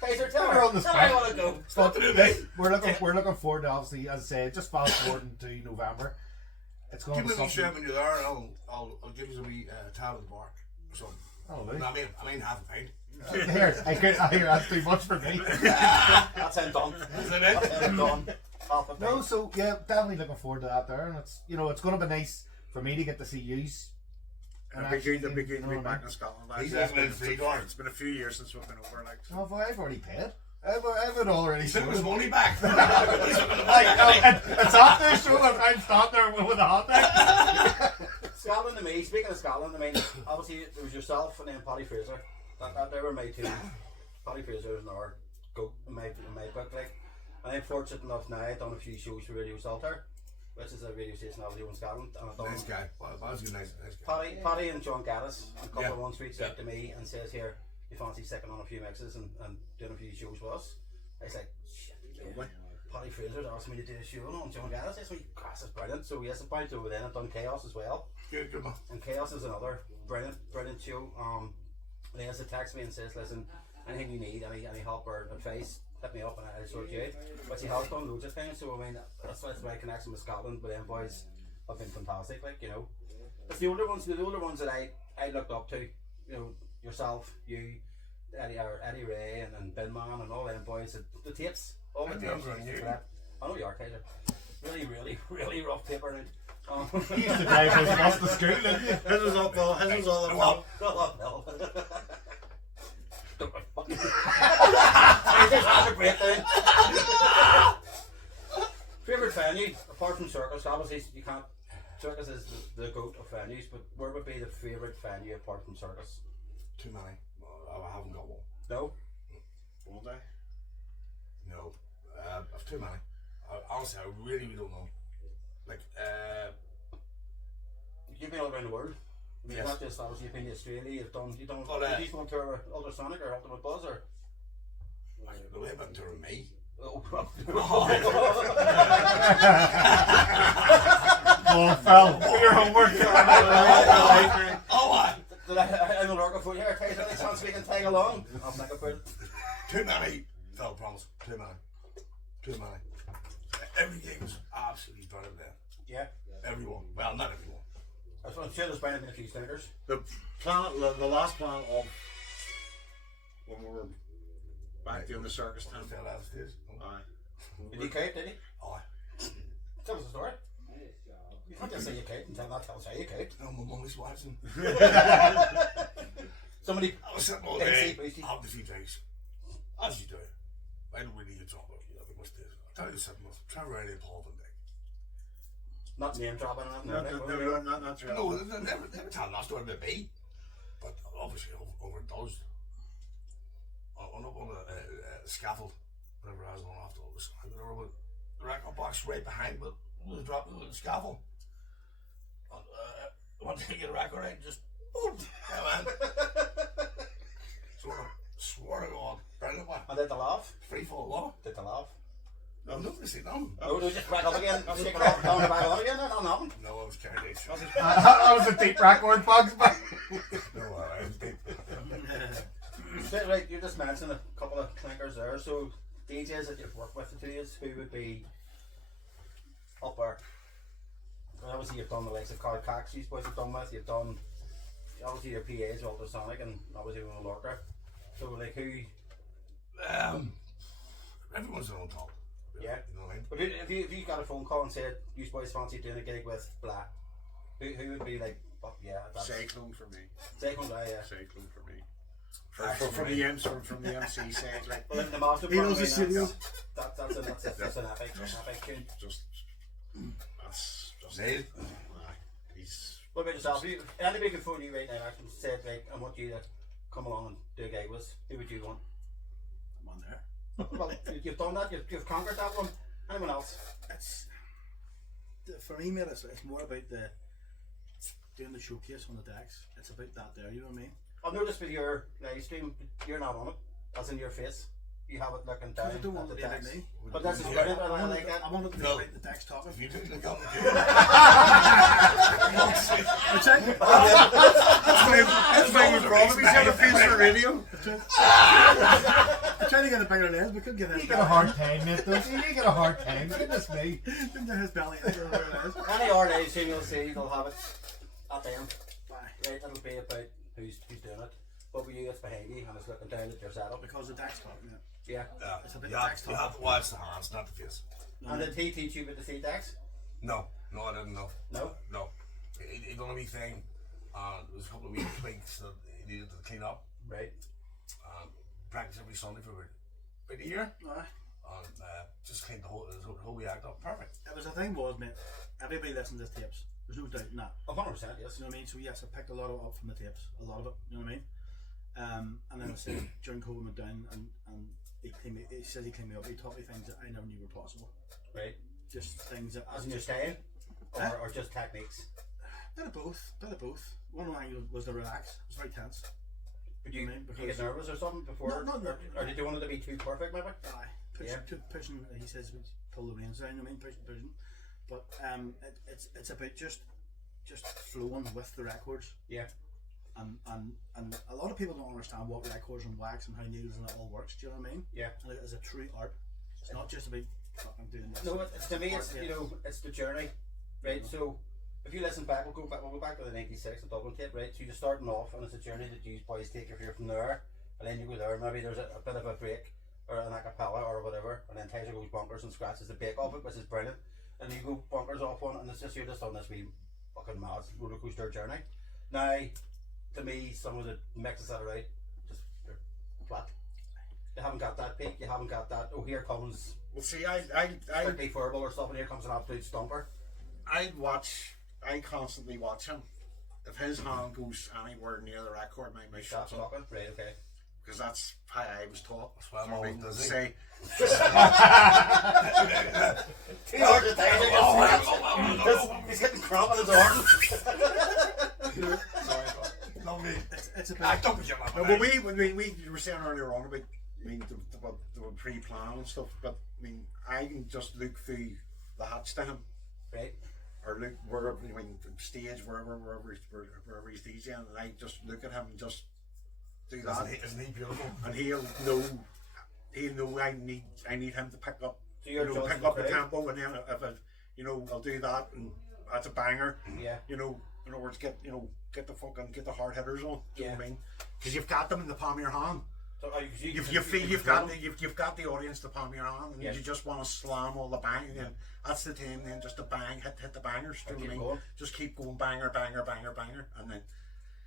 Tizer, tell We're on me. the Tell me I spot. want to go. Not to do, mate. We're looking forward to, obviously, as I say, just fast forwarding to November. It's going Give to me be a wee shout something. when you're there, and I'll give you a wee tab at the bar or something. Oh, No, really? I mean half a pint. Here, I hear that's too much for me. That's him done. Is that That's it? him done. Half a No, pint. so yeah, definitely looking forward to that there, and it's it's going to be nice for me to get to see yous. I've been to be back in Scotland. He's It's having a free card. it's been a few years since we've been over. Like, so. No, I've already paid. I've already He took sold his it. money back. It's after the show that I'm standing there with a hot dog. Scotland to me, speaking of Scotland, I mean, obviously there was yourself and then Paddy Fraser. They were my two. Paddy Fraser was another goat in my book. Like, and I'm fortunate enough now, I've done a few shows for Radio Salter, which is a radio station obviously in Scotland. And I've done Nice guy. Well, that was a nice guy. Paddy and John Gaddis, a couple Yeah. of ones reached out to me and says, here, you fancy sticking on a few mixes and doing a few shows with us? I was like, shit, Paddy Fraser's asked me to do a show on John Gaddis. I said, gosh, that's brilliant. So yes, I've bounced over then. I've done Chaos as well. Good man. And Chaos is another brilliant show. And he has to text me and says, listen, anything you need, any help or advice, hit me up and I'll sort you out. Which he has done loads of times, so I mean, that's my connection with Scotland, but them boys have been fantastic, like, you know. It's the older ones that I looked up to, you know, yourself, you, Eddie Ray and Ben Man and all them boys, the tapes, all the I'm tapes. younger than you. I know you are, Tizer. Really rough paper now. He used to drive his bus to school, didn't he? His was all Well, Favorite venue, apart from Circus, obviously you can't. Circus is the goat of venues, but where would be the favorite venue apart from Circus? too many. I haven't got one. No? Won't I? No. I've too many. Honestly, I really don't know. Like, You've been all around the world. I mean, Yes. not just obviously you've been to Australia, you've done But, have you gone to Ultrasonic or Ultimate Buzz or the way about to me. oh, Oh, Phil, do your homework. Oh, what? did I'm the lurker for you here, Tizer, any chance we can tag along? I'll think about it. Too many. Phil, promise. Too many. Every game was absolutely brilliant there. Yeah. Everyone. Well, not everyone. I'm sure there's been a few stinkers. The last planet of when we were back doing the circus I time. fell out of stage. Aye. Did he cope, did he? Oh, Tell us the story. You can't just say you coped until that tells how you coped. no, my mum was watching. Somebody I was sitting all Hey, day, see, see. having a few drinks. As you do. I don't really get drunk, you know, what's this? I'll tell you something, try around in Paul Van Dyke. not name dropping or nothing. Not true. No, they never tell that story about me. But obviously, overdosed. On up on the scaffold, whatever I was on after all this. And there was the record box right behind, but it was dropping the scaffold. And I wanted to get a record right, just boom, yeah, man. Swear to God, brilliant one. And did the laugh? Free fall law. Did the laugh? I'm not going to say none. Oh, no, just back up again. Shake it off, down back on again. No, nothing. No, I was carried out. That was a deep record, Bugs. But No, I was deep. Right, you just mentioned a couple of clinkers there. So, DJs that you've worked with, the two is who would be up there? And obviously, you've done the likes of Carl Cox, these boys have done with. You've done obviously your PAs, Ultrasonic, and obviously with Lorca. So, like, who? Everyone's on top. Yeah. You know what I mean? But if you got a phone call and said, you boys fancy doing a gig with Black, who would be like But yeah, that's Cyclone for me. Cyclone guy, yeah. Cyclone for me. From the MC side, like Well, in the master He knows plan, the studio. that's an epic tune. just that's just Nail. he's What about yourself? Anybody could phone you right now and said, like, I want you to come along and do a gig with us. Who would you want? I'm on there. Well, you've done that. You've conquered that one. Anyone else? It's for me, mate. It's more about the doing the showcase on the decks. It's about that there. You know what I mean? I've noticed with your live stream, you're not on it, as in your face. You have it looking down Because I don't at want the to be like decks. me. But this is Yeah. brilliant, and I like that. I wanted to be No. about the decks talking. If you didn't look up, I check. that's why you're wrong. He's got a face for radio. I'm trying to get a bigger lens. We couldn't get his You get a hard time, mate, don't you? You get a hard time. Goodness me. Didn't get his belly into where it is. Any our live stream you'll see, they'll have it at the end. Bye. Right, it'll be about who's doing it. But with you, it's behind you, and it's looking down at your setup. Because the decks talking. Yeah. It's a bit you have text you have to watch the hands, not the face. And did he teach you about the three decks? No, I didn't know. No? No. He done a wee thing. There was a couple of wee tweaks that he needed to clean up. Right. Practice every Sunday for about a year. Aye. And just cleaned the whole wee act up. Perfect. It was the thing was, mate. Everybody listens to his tapes. There's no doubt in that. 100%, yes. You know what I mean? So yes, I picked a lot of it up from the tapes. A lot of it. You know what I mean? And then I said during COVID went down and he cleaned me. He said he cleaned me up. He taught me things that I never knew were possible. Right. Just things that As in your style? Huh? Or just techniques? Bit of both. Bit of both. One of mine was the relax. It was very tense. Would you, I mean, do you get because- nervous or something before? Not or did you want it to be too perfect, maybe? Aye. Pushing. He says pull the reins down. I mean pushing. But it's about just flowing with the records. Yeah. And a lot of people don't understand what records and wax and how needles and it all works. Do you know what I mean? Yeah. And it is a true art. It's not just about fucking doing this. No, it's to me, it's Art, you know, it's the journey, right? So if you listen back, we'll go back to the '96, the Dublin tape, right? So you're starting off, and it's a journey that you boys take you here from there, and then you go there. Maybe there's a bit of a break or an acapella or whatever, and then Tizer goes bonkers and scratches the bake off it, which is brilliant. And you go bonkers off one, and it's just you're just on this wee fucking mad roller coaster journey. Now, to me, some of the mixes that are out, just they're flat. You haven't got that peak. You haven't got that. Oh, here comes Well, see, strictly verbal or stuff, and here comes an absolute stomper. I constantly watch him. If his hand goes anywhere near the record, my mouth Stop shuts up. talking. Right. Okay. Because that's how I was taught. That's why I'm Do you know what I always mean? dizzy. Say, He's getting cramp in his arm. Not me. It's I about don't give a no, but we you were saying earlier on about, I mean, the pre-plan and stuff, but I mean, I can just look through the hatch to him, Right. or look wherever, I mean, stage, wherever he's DJing, and I just look at him and just do that, Isn't he beautiful? and he'll know I need him to pick up, So you're judging pick the up the crowd? tempo, and then if I, I'll do that, and that's a banger. Yeah. In other words, get the hard hitters on. Do you know what I mean? Because you've got them in the palm of your hand. So You've got the audience to palm of your hand, and Yeah. you just want to slam all the bang. And that's the time. Then just to bang, hit the bangers. Do you know what I keep mean? going. Just keep going, banger, and then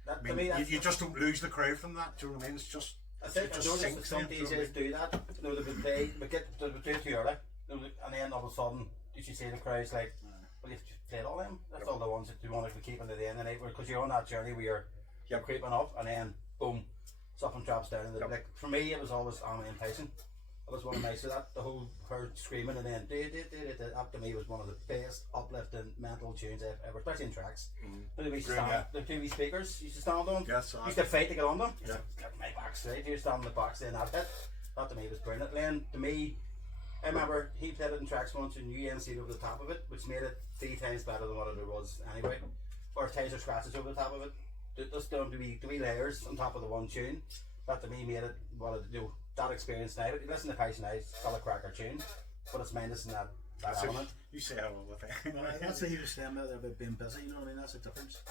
that, I to mean, me, that's you just don't lose the crowd from that. Do you know what I mean? It's just I think it I just noticed that sinks some in, do you know what I DJs do that. They would play, they would do it too early, and then all of a sudden, you see the crowd's like, well, you've played all them. That's all the ones that you want to keep into the end of the night, because you're on that journey where you're creeping up, and then boom, something drops down. And like for me, it was always Anna and Tyson. It was one of my so that the whole her screaming and then up to me was one of the best uplifting mental tunes I've ever, especially in tracks. The two wee speakers used to stand on. Yes, Used to fight to get on them. Yeah. Get my back straight. You stand on the box then that hit. That to me was brilliant. Then to me, I remember he played it in tracks once and you MC over the top of it, which made it 3 times better than what it was anyway. Or Tizer scratches over the top of it. Just down to be 3 layers on top of the one tune. That to me made it that experience now. You listen to Tyson now, it's still a cracker tune, but it's minus in that element. You say it all the time. that's what he was saying there about being busy. You know what I mean? That's the difference.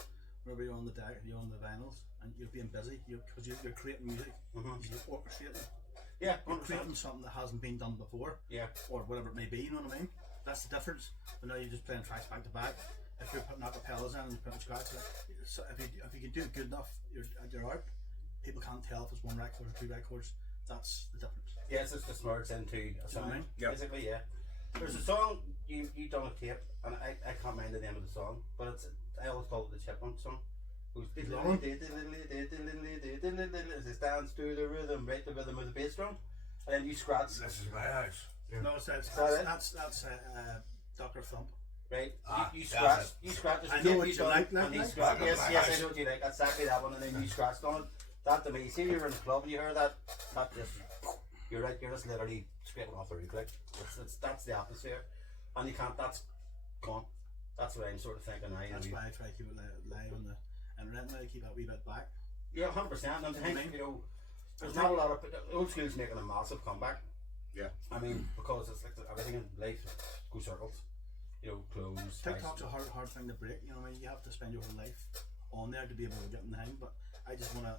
Whenever you're on the deck, you're on the vinyls, and you're being busy. Because you're creating music. You're orchestrating. Yeah, You're 100%. creating something that hasn't been done before. Yeah. Or whatever it may be. You know what I mean? That's the difference. But now you're just playing tracks back to back. if you're putting acapellas in and you're putting scratch, so if you can do it good enough, you're out. People can't tell if it's one record or two records. That's the difference. Yeah, it's just to merge into a song. Yep. Basically, yeah. There's a song you done a tape, and I can't mind the name of the song, but I always call it the Chipmunk song. It dance to the rhythm, right the rhythm of the bass drum, and then you scratch. This is my house. No, that's Dr. Thump. Right, you that's scratch. it. You scratch. I know what you like, and he like. scratch. Yes, I know what you like. Exactly that one, and then you scratched on it. That to me, see, you're in the club and you hear that just you're right. You're just literally scraping off the roof. Like that's the atmosphere, and you can't. That's gone. That's what I'm sort of thinking now. That's why I try to keep it live on the internet. Now, keep it a wee bit back. Yeah, 100%. And I think there's not a lot of old school's making a massive comeback. Yeah. I mean, because it's like everything in life goes circles. Clothes. TikTok's a hard thing to break. You know, I mean, you have to spend your whole life on there to be able to get in the hang. But I just want to,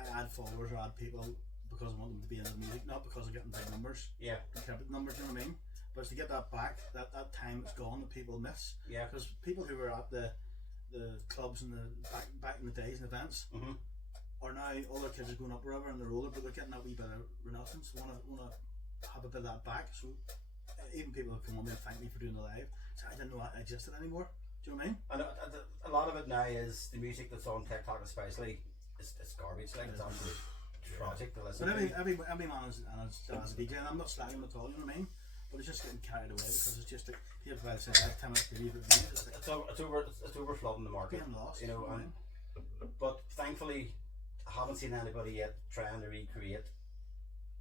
I add followers or add people because I want them to be in the music, not because of getting big numbers. Yeah. Contribute numbers, you know what I mean? But it's to get that back, that time that's gone that people miss. Yeah. Because people who were at the clubs and the back in the days and events are now, all their kids are going up wherever and they're older, but they're getting that wee bit of renaissance. They want to have a bit of that back. So even people who come on and thank me for doing the live, so I didn't know that existed anymore. Do you know what I mean? And a lot of it now is the music that's on TikTok, especially. It's garbage. Like it's absolute tragic to listen But to. every man is a DJ, and I'm not slagging him at all. You know what I mean? But it's just getting carried away because it's just like here's what I said, 10 minutes to leave it. It's over flooding the market. Being lost. But thankfully, I haven't seen anybody yet trying to recreate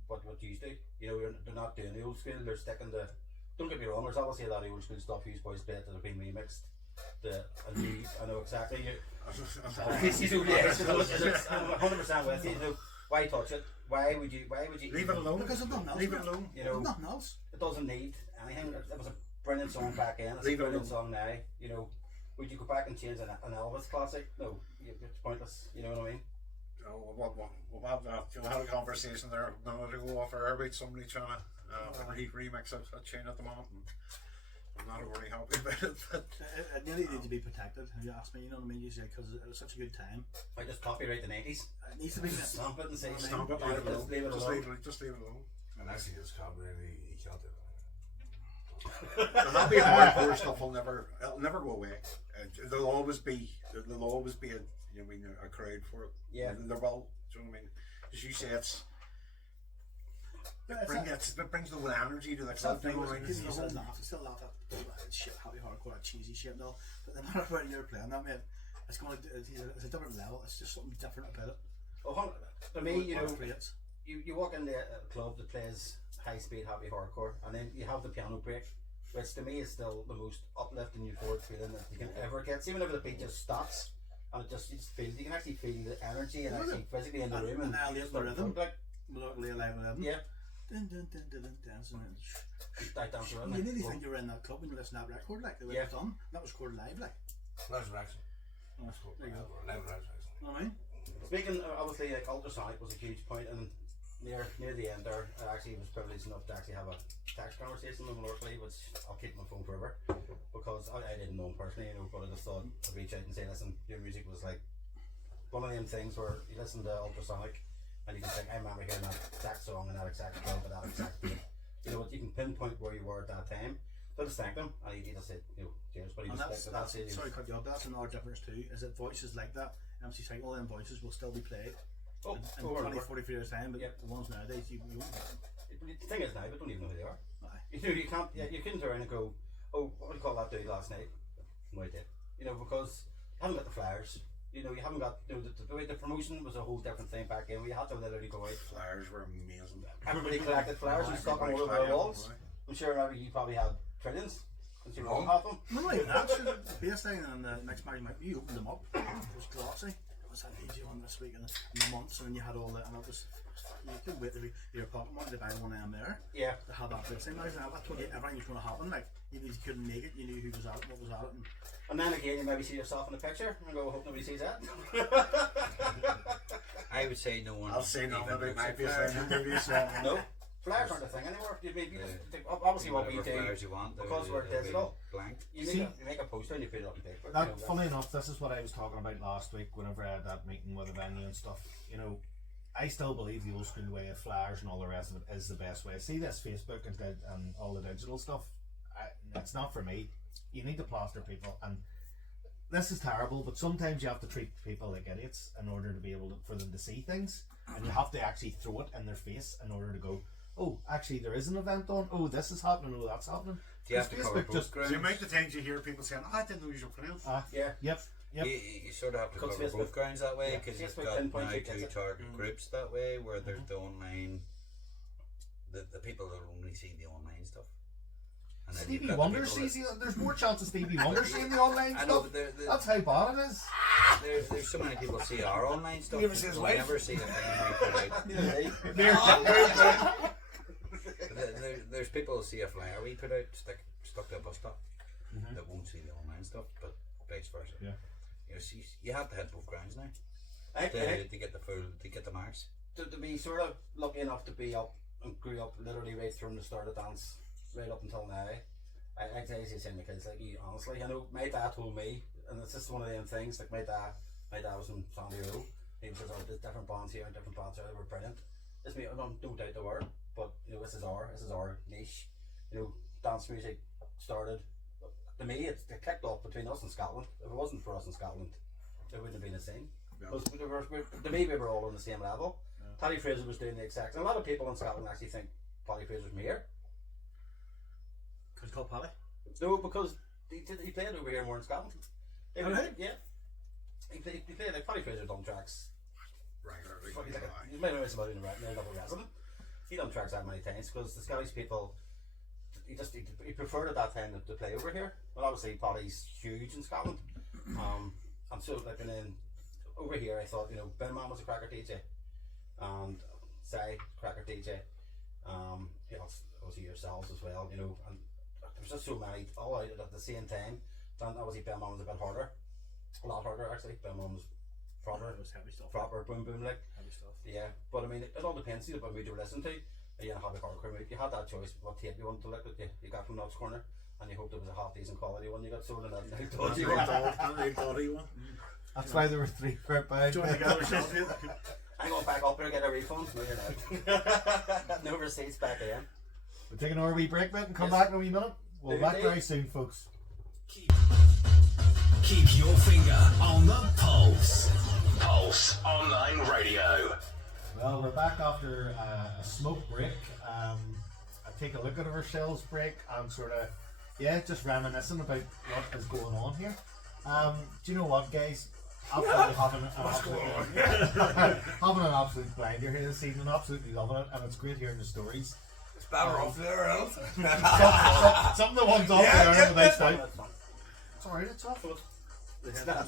what you do. They're not doing the old school. They're sticking to. Don't get me wrong. There's obviously a lot of old school stuff used boys play that have been remixed. I know exactly. I'm 100% with you. Why touch it? Why would you Leave it alone. Because of nothing else. Leave it alone. Nothing else. It doesn't need anything. It was a brilliant song back then. It's Leave a it brilliant alone. song now. Would you go back and change an Elvis classic? No, it's pointless. You know what I mean? We'll have had a conversation there a minute ago off air about somebody trying to remix a tune at the moment. And I'm not really happy about it. But It nearly needs to be protected. If you ask me, you know what I mean? Usually, because it was such a good time. I just copyright the 90s. It needs to be. Stamp it and say, stamp it, leave it alone. just leave it alone. And actually, it's copyright. You can't do it. The happy hardcore stuff it'll never go away. There'll always be a crowd for it. Yeah. There will. Do you know what I mean? As you say, it brings the whole energy to the club. Something you still laugh at shit, happy hardcore, that cheesy shit and all. But no matter where you're playing that, mate, it's a different level. It's just something different about it. For me, Creates. you walk into a club that plays high speed happy hardcore, and then you have the piano break, which to me is still the most uplifting euphoric feeling that you can ever get. See, whenever the beat just stops, and you just feel, you can actually feel the energy and actually physically in the room and the rhythm. like, Literally alive with rhythm. yeah. Dun, dun, dun, dun, dun, dancing and I dance around. you nearly think you were in that club when you listen to that record, like the way Yeah. it was done. That was recorded live, like. Resurrection. There you go. Resurrection. You know what I mean? Speaking of, obviously, like ultrasonic was a huge point, and near the end there, I actually was privileged enough to actually have a text conversation with him locally, which I'll keep on my phone forever, because I didn't know him personally, but I just thought I'd reach out and say, listen, your music was like one of them things where you listen to ultrasonic and you can think, I remember hearing that exact song and that exact club at that exact date. You can pinpoint where you were at that time. So I just thanked him, and he just said, cheers, but he And just that's it. sorry, cut you off. That's another difference too. Is that voices like that, MC Cycle, all them voices will still be played in 20, 40 years time, but the ones nowadays you won't. The thing is now, we don't even know who they are. Aye. You can't. You couldn't turn and go, oh, what do you call that dude last night? No idea. Because you haven't got the flyers. You haven't got the way the promotion was a whole different thing back then. We had to literally go out. Flyers were amazing. Everybody collected flyers and stuck them all over the walls. I'm sure you probably had trillions. Since you own half them. No, even actually, the bass line and the next Marty Mike, you opened them up. It was glossy. It was that DJ one this week in the months, and then you had all that, and it was. You couldn't wait till your pocket money to buy one of them there. Yeah. To have that bass line. I told you everything was going to happen. Like you couldn't make it. You knew who was at it, what was at it. And then again, you maybe see yourself in the picture and go, I hope nobody sees that. I would say no one. I'll say no even about my looks at baseline. that. No. Flyers aren't a thing anymore. You mean, obviously what we do, flyers you want, because we're they'll be digital, blank. you make a poster and you put it up on paper. That, funny enough, this is what I was talking about last week whenever I had that meeting with the venue and stuff. You know, I still believe the old school way of flyers and all the rest of it is the best way. See this Facebook and all the digital stuff, it's not for me. You need to plaster people, and this is terrible, but sometimes you have to treat people like idiots in order to be able to, for them to see things, and you have to actually throw it in their face in order to go, oh, actually there is an event on, oh, this is happening, oh, that's happening. Do you have to cover Facebook both grounds? So you make the times you hear people saying, "Oh, I didn't know you were playing." Yeah. Yep. You sort of have to Because cover Facebook- both grounds that way, yeah, because you've Facebook got pinpoints now it, gets two it. target groups that way, where there's the online, the people that only see the online stuff. And then you've Stevie got the Wonder people that- sees there's more chance of Stevie Wonder seeing the online I know, stuff. but That's how bad it is. there's so many people see our online stuff. Never see his They'll wife. never see the thing we put out. There's people who see a flyer we put out stuck to a bus stop that won't see the online stuff, but vice versa. Yeah. You know, see, you have to hit both grounds now I to get the full, to get the max. to be sort of lucky enough to be up and grew up literally right from the start of dance right up until now. I say to my kids, like, you honestly, I know my dad told me, and it's just one of them things, like my dad was in Sandy Row. He was just, there's different bands here and different bands there, they were brilliant. It's me, no doubt they were, but you know, this is our niche. You know, dance music started, to me, it kicked off between us and Scotland. If it wasn't for us in Scotland, it wouldn't have been the same. Because to me, we were all on the same level. Paddy Fraser was doing the exact, and a lot of people in Scotland actually think Paddy Fraser's from here. Because it's called Paddy. No, because he played over here more in Scotland. Oh, really? Yeah. He played like Paddy Fraser done tracks. Regularly. He's made a somebody in a double resident. He done tracks that many times because the Scottish people, he preferred at that time to play over here. Well, obviously Paddy's huge in Scotland. And so like, and then over here I thought, you know, Ben Man was a cracker DJ, and Sai cracker DJ. You know, obviously yourselves as well, you know, and there's just so many all out at the same time. Then obviously Ben Man was a bit harder, a lot harder actually. Ben Man was proper, It was heavy stuff. proper boom boom like. Heavy stuff. Yeah, but I mean, it all depends on what mood you listen to. You had a hardcore mood. You had that choice what tape you wanted to look at. You got from Knott's Corner, and you hoped it was a half decent quality one. You got sold in that dodgy one. Dodgy one. That's why there were three for a pound. Join together, shop it. I'm going back up there and get a refund. No, you're not. No receipts back in. We'll take an wee break, mate, and come Yes. back in a wee minute. We'll be back Indeed. very soon, folks. Keep your finger on the pulse. Pulse Online Radio. Well, we're back after a smoke break. I take a look at ourselves break and sort of, just reminiscing about what is going on here. Do you know what, guys? Absolutely having an absolute blinder here this evening, absolutely loving it, and it's great hearing the stories. It's better off there, else. Some of the ones off Yeah, there, yeah, without doubt. That's fun. It's alright, it's off. It's not.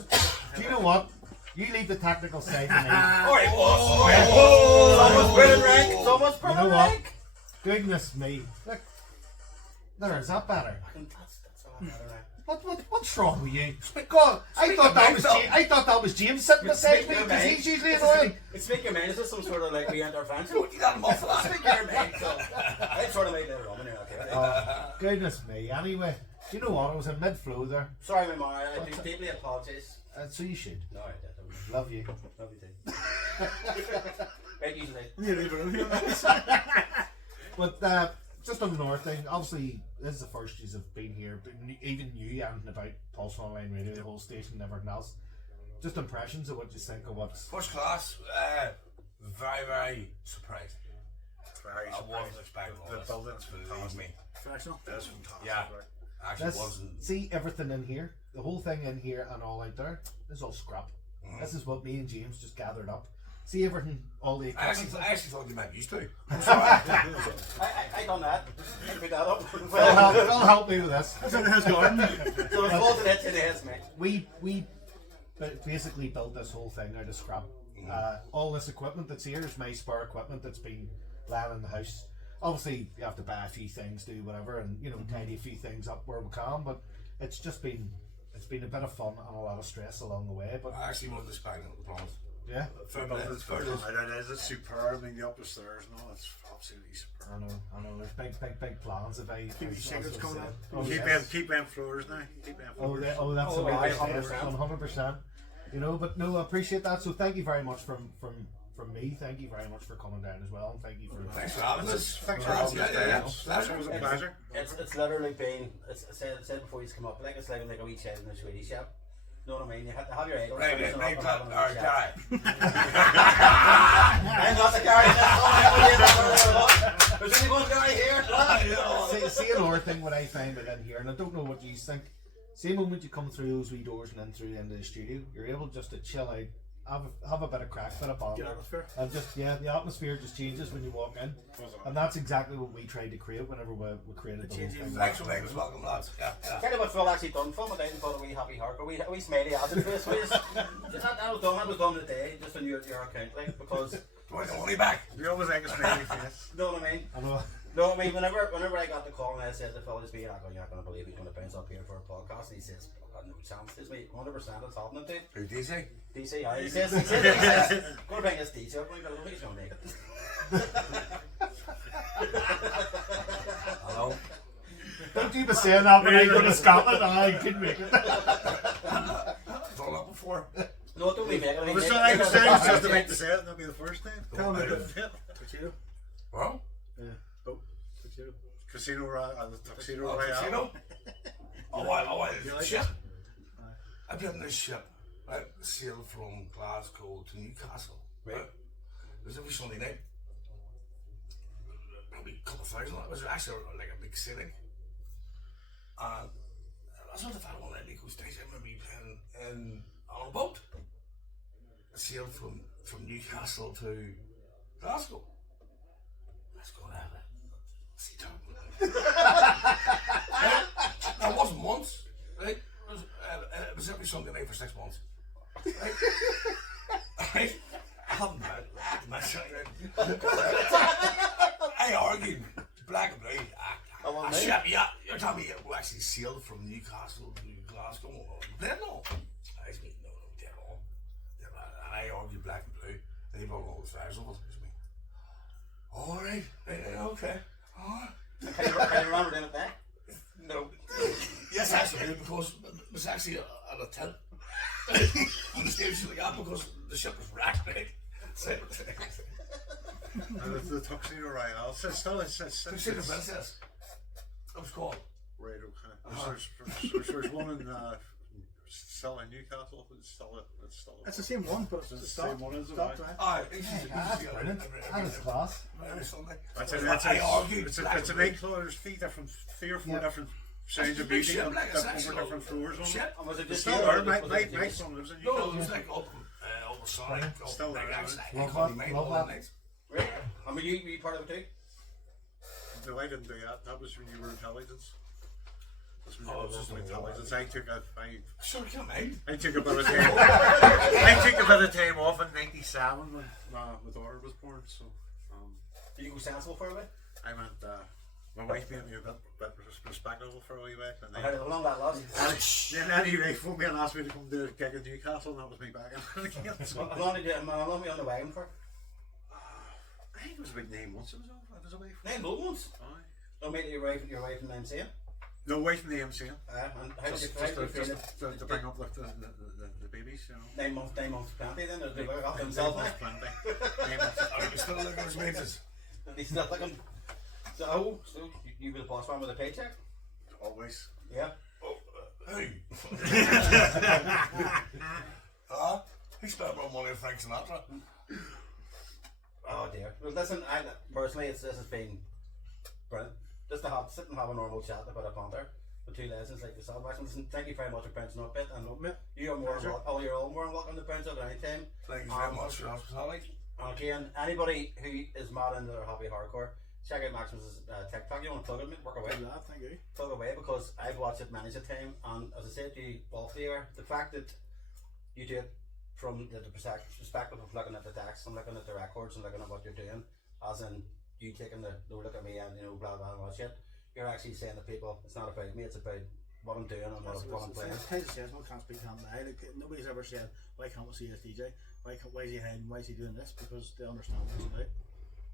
Do you know what? You leave the technical side to me. Alright, someone's putting rank. Someone's You putting know what? rank. Goodness me. Look. There, is that better? That's a lot better now. What's wrong with you? God, I thought that was James sitting beside me Speak your because mind. he's usually annoying. It's Speak Your Mind. Is this some sort of like we intervention? You got him off of that. Speak Your Mind. So I sort of made that wrong. Okay. Goodness me. Anyway, you know what? I was in mid-flow there, Sorry, my mom. I do deeply apologise. so you should. No, I didn't. Love you. Love you too. Right, usually. But just on the north thing, obviously this is the first years have been here, but even you and about Pulse Online Radio, the whole station and everything else. Just impressions of what you think of what's First class, very, very surprised. Very I wasn't expecting all the this. building's Believe fantastic. me. Professional. That's fantastic. Yeah. Like, Actually this. wasn't. See everything in here, the whole thing in here and all out there. This is all scrap. This is what me and James just gathered up. See everything, all the I equipment. actually thought you might be used to. I'm sorry. I done that. I put that up. It'll help me with this. That's in his garden. So it's all to that to the heads, mate. We basically built this whole thing out of scrap. All this equipment that's here is my spare equipment that's been lying in the house. Obviously, you have to buy a few things, do whatever, and tidy a few things up where we can. But it's just been a bit of fun and a lot of stress along the way. But I actually wasn't expecting it, to be honest. Yeah. Fair play. It's superb. I mean, the upper stairs and all, it's absolutely superb. I know. There's big plans. If I Keep these secrets coming up. Keep them floors now. Keep them floors. That's Oh, the way aye, to say it, 100%. 100%. You know, but no, I appreciate that. So thank you very much from me. Thank you very much for coming down as well, and thank you for. Thanks for having us. Thanks for having us. Yeah. It was a pleasure. It's literally been, it's said before you come up, like it's like a wee child in a Swedish shop. You know what I mean? You have to have your idols. Right, Listen right, up and have right, them in the alright, shop. guy. I'm not the guy. There's only one guy here. See another thing what I find within here, and I don't know what you think. Same moment you come through those wee doors and then through the end of the studio, you're able just to chill out, have a bit of crack, bit of Good banter, atmosphere. and just the atmosphere just changes when you walk in, and that's exactly what we tried to create whenever we created the whole thing. Thanks for making us welcome, lads. Yeah. Tell you what Phil actually done for me. I didn't put a wee happy heart, a wee smiley acid face. That was done today, just on your account, like, because. Do I want the money back? You always like a smiley face. You know what I mean? I know. No, I mean, whenever I got the call and I said to Phil, you're not going to believe he's going to bounce up here for a podcast, and he says, I've got no chance. This mate, 100% it's happening, dude. Who DC? DC, yeah. He says, going to bring this DC up, but I don't think he's going to make it. Hello? Don't you be saying that when I go to Scotland, I could make it. It's all up before. No, don't be making it. I was trying to say, it's just about to say it, and that'll be the first time. Tell me about it. Tuxedo. Well, Yeah. Boat. Tuxedo. Tuxedo Casino? Royale. Oh, You like ship. it? I've been on this ship. I sailed from Glasgow to Newcastle. Right. It was every Sunday night. Probably a couple of thousand. It was actually like a big sailing. And that's not the fact one night Nico's days. I remember playing on a boat. I sailed from Newcastle to Glasgow. Let's go there. See Tom. It wasn't once. Right? It was every Sunday night for 6 months. Right? Right? I haven't met myself. I argued black and blue. Ship, yeah, you're telling me we actually sailed from Newcastle to Glasgow. Dead on. I said, no, dead on. And I argued black and blue. And he brought all the fires over. Alright, okay. Can you remember doing it then? No. Yes, actually, because it was actually at a tent on the stage of the gap because the ship was wrecked, right? And it's the Tuxedo Royale. It's still, Consider Princess. That was called. right, okay. There's one in still in Newcastle. It's the same one, but it's the the same one, is it? Stop, That's brilliant. That is class. I argued. It's an nightclub. There's three or four different sounds of music on different floors. On it. And was it It's just still you, there. or My son lives in No, it Newcastle. was like Ultrasonic. Still there. Love that. Right. I mean, you part of it too? No, I didn't do that. That was when you were intelligence. That's when you Oh, were it's just working with a while. intelligence. Sure, come on. I took a bit of time. I took a bit of time off in '97 when my daughter was born. So Did you go sensible for a bit? I went. My wife made me a bit respectable for a wee bit, and How long that last? then anyway phoned me and asked me to come to a gig in Newcastle, and that was me back in again. So, How long did you on the wagon for? I think it was about 9 months. It was away from. 9 months. Aye. Don't meet your wife and them saying. No, away from the MC. And how did you Just feel? to bring up the babies, you know. 9 months plenty then, or did they look after 9 themselves months now? plenty. 9 months. Are you still looking at his wages? And he's still looking. So you were the boss man with a paycheck? Always. Yeah. Who? He spent more money on Frank Sinatra. Oh dear. Well, listen, personally, this has been brilliant. Just to sit and have a normal chat about a panther with two legends like yourself. Listen, thank you very much for bouncing up it, and you're more welcome to bounce up at any time. Thank you very much for your hospitality. And again, anybody who is mad into their happy hardcore, check out Maximus's TikTok. You want to plug it, mate? Work away. Thank you. Plug away, because I've watched it many a time, and as I said to you off the air, the fact that you do it from the perspective of looking at the text and looking at the records and looking at what you're doing, as in you taking the no look at me and blah blah blah shit. You're actually saying to people, it's not about me, it's about what I'm doing and what I'm playing. Tizer says, "Well, can't speak, can't lie." Like, nobody's ever said, "Why can't we see this DJ? Why is he hiding? Why is he doing this?" Because they understand what it's about.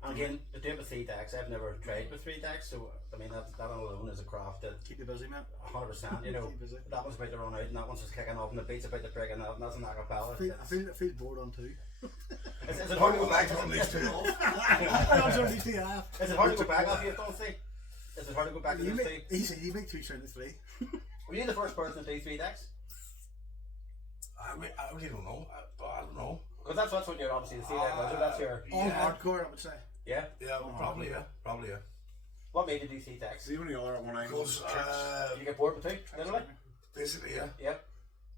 And again, to do it with 3 decks, I've never tried with 3 decks, so I mean that alone is a craft that Keep you busy, man. 100%. You know, Keep busy. that one's about to run out, and that one's just kicking off, and the beat's about to break, and that's an acapella. I feel bored on too. Is it I hard to would go like back? to run these two off. I'm sorry, these two half. Is it hard to go back after you've done 3? Is it hard to go back to You those make, 3? he said you make 2 sound of 3. Were you the first person to do 3 decks? I really don't know. I don't know. Because that's what you're obviously the 3 deck was. That's your All Yeah. hardcore, I would say. yeah. Yeah, well, probably yeah. What made you do 3 decks? The only other one I know is Because tricks. Did you get bored with 2? Literally? basically, yeah. Yep.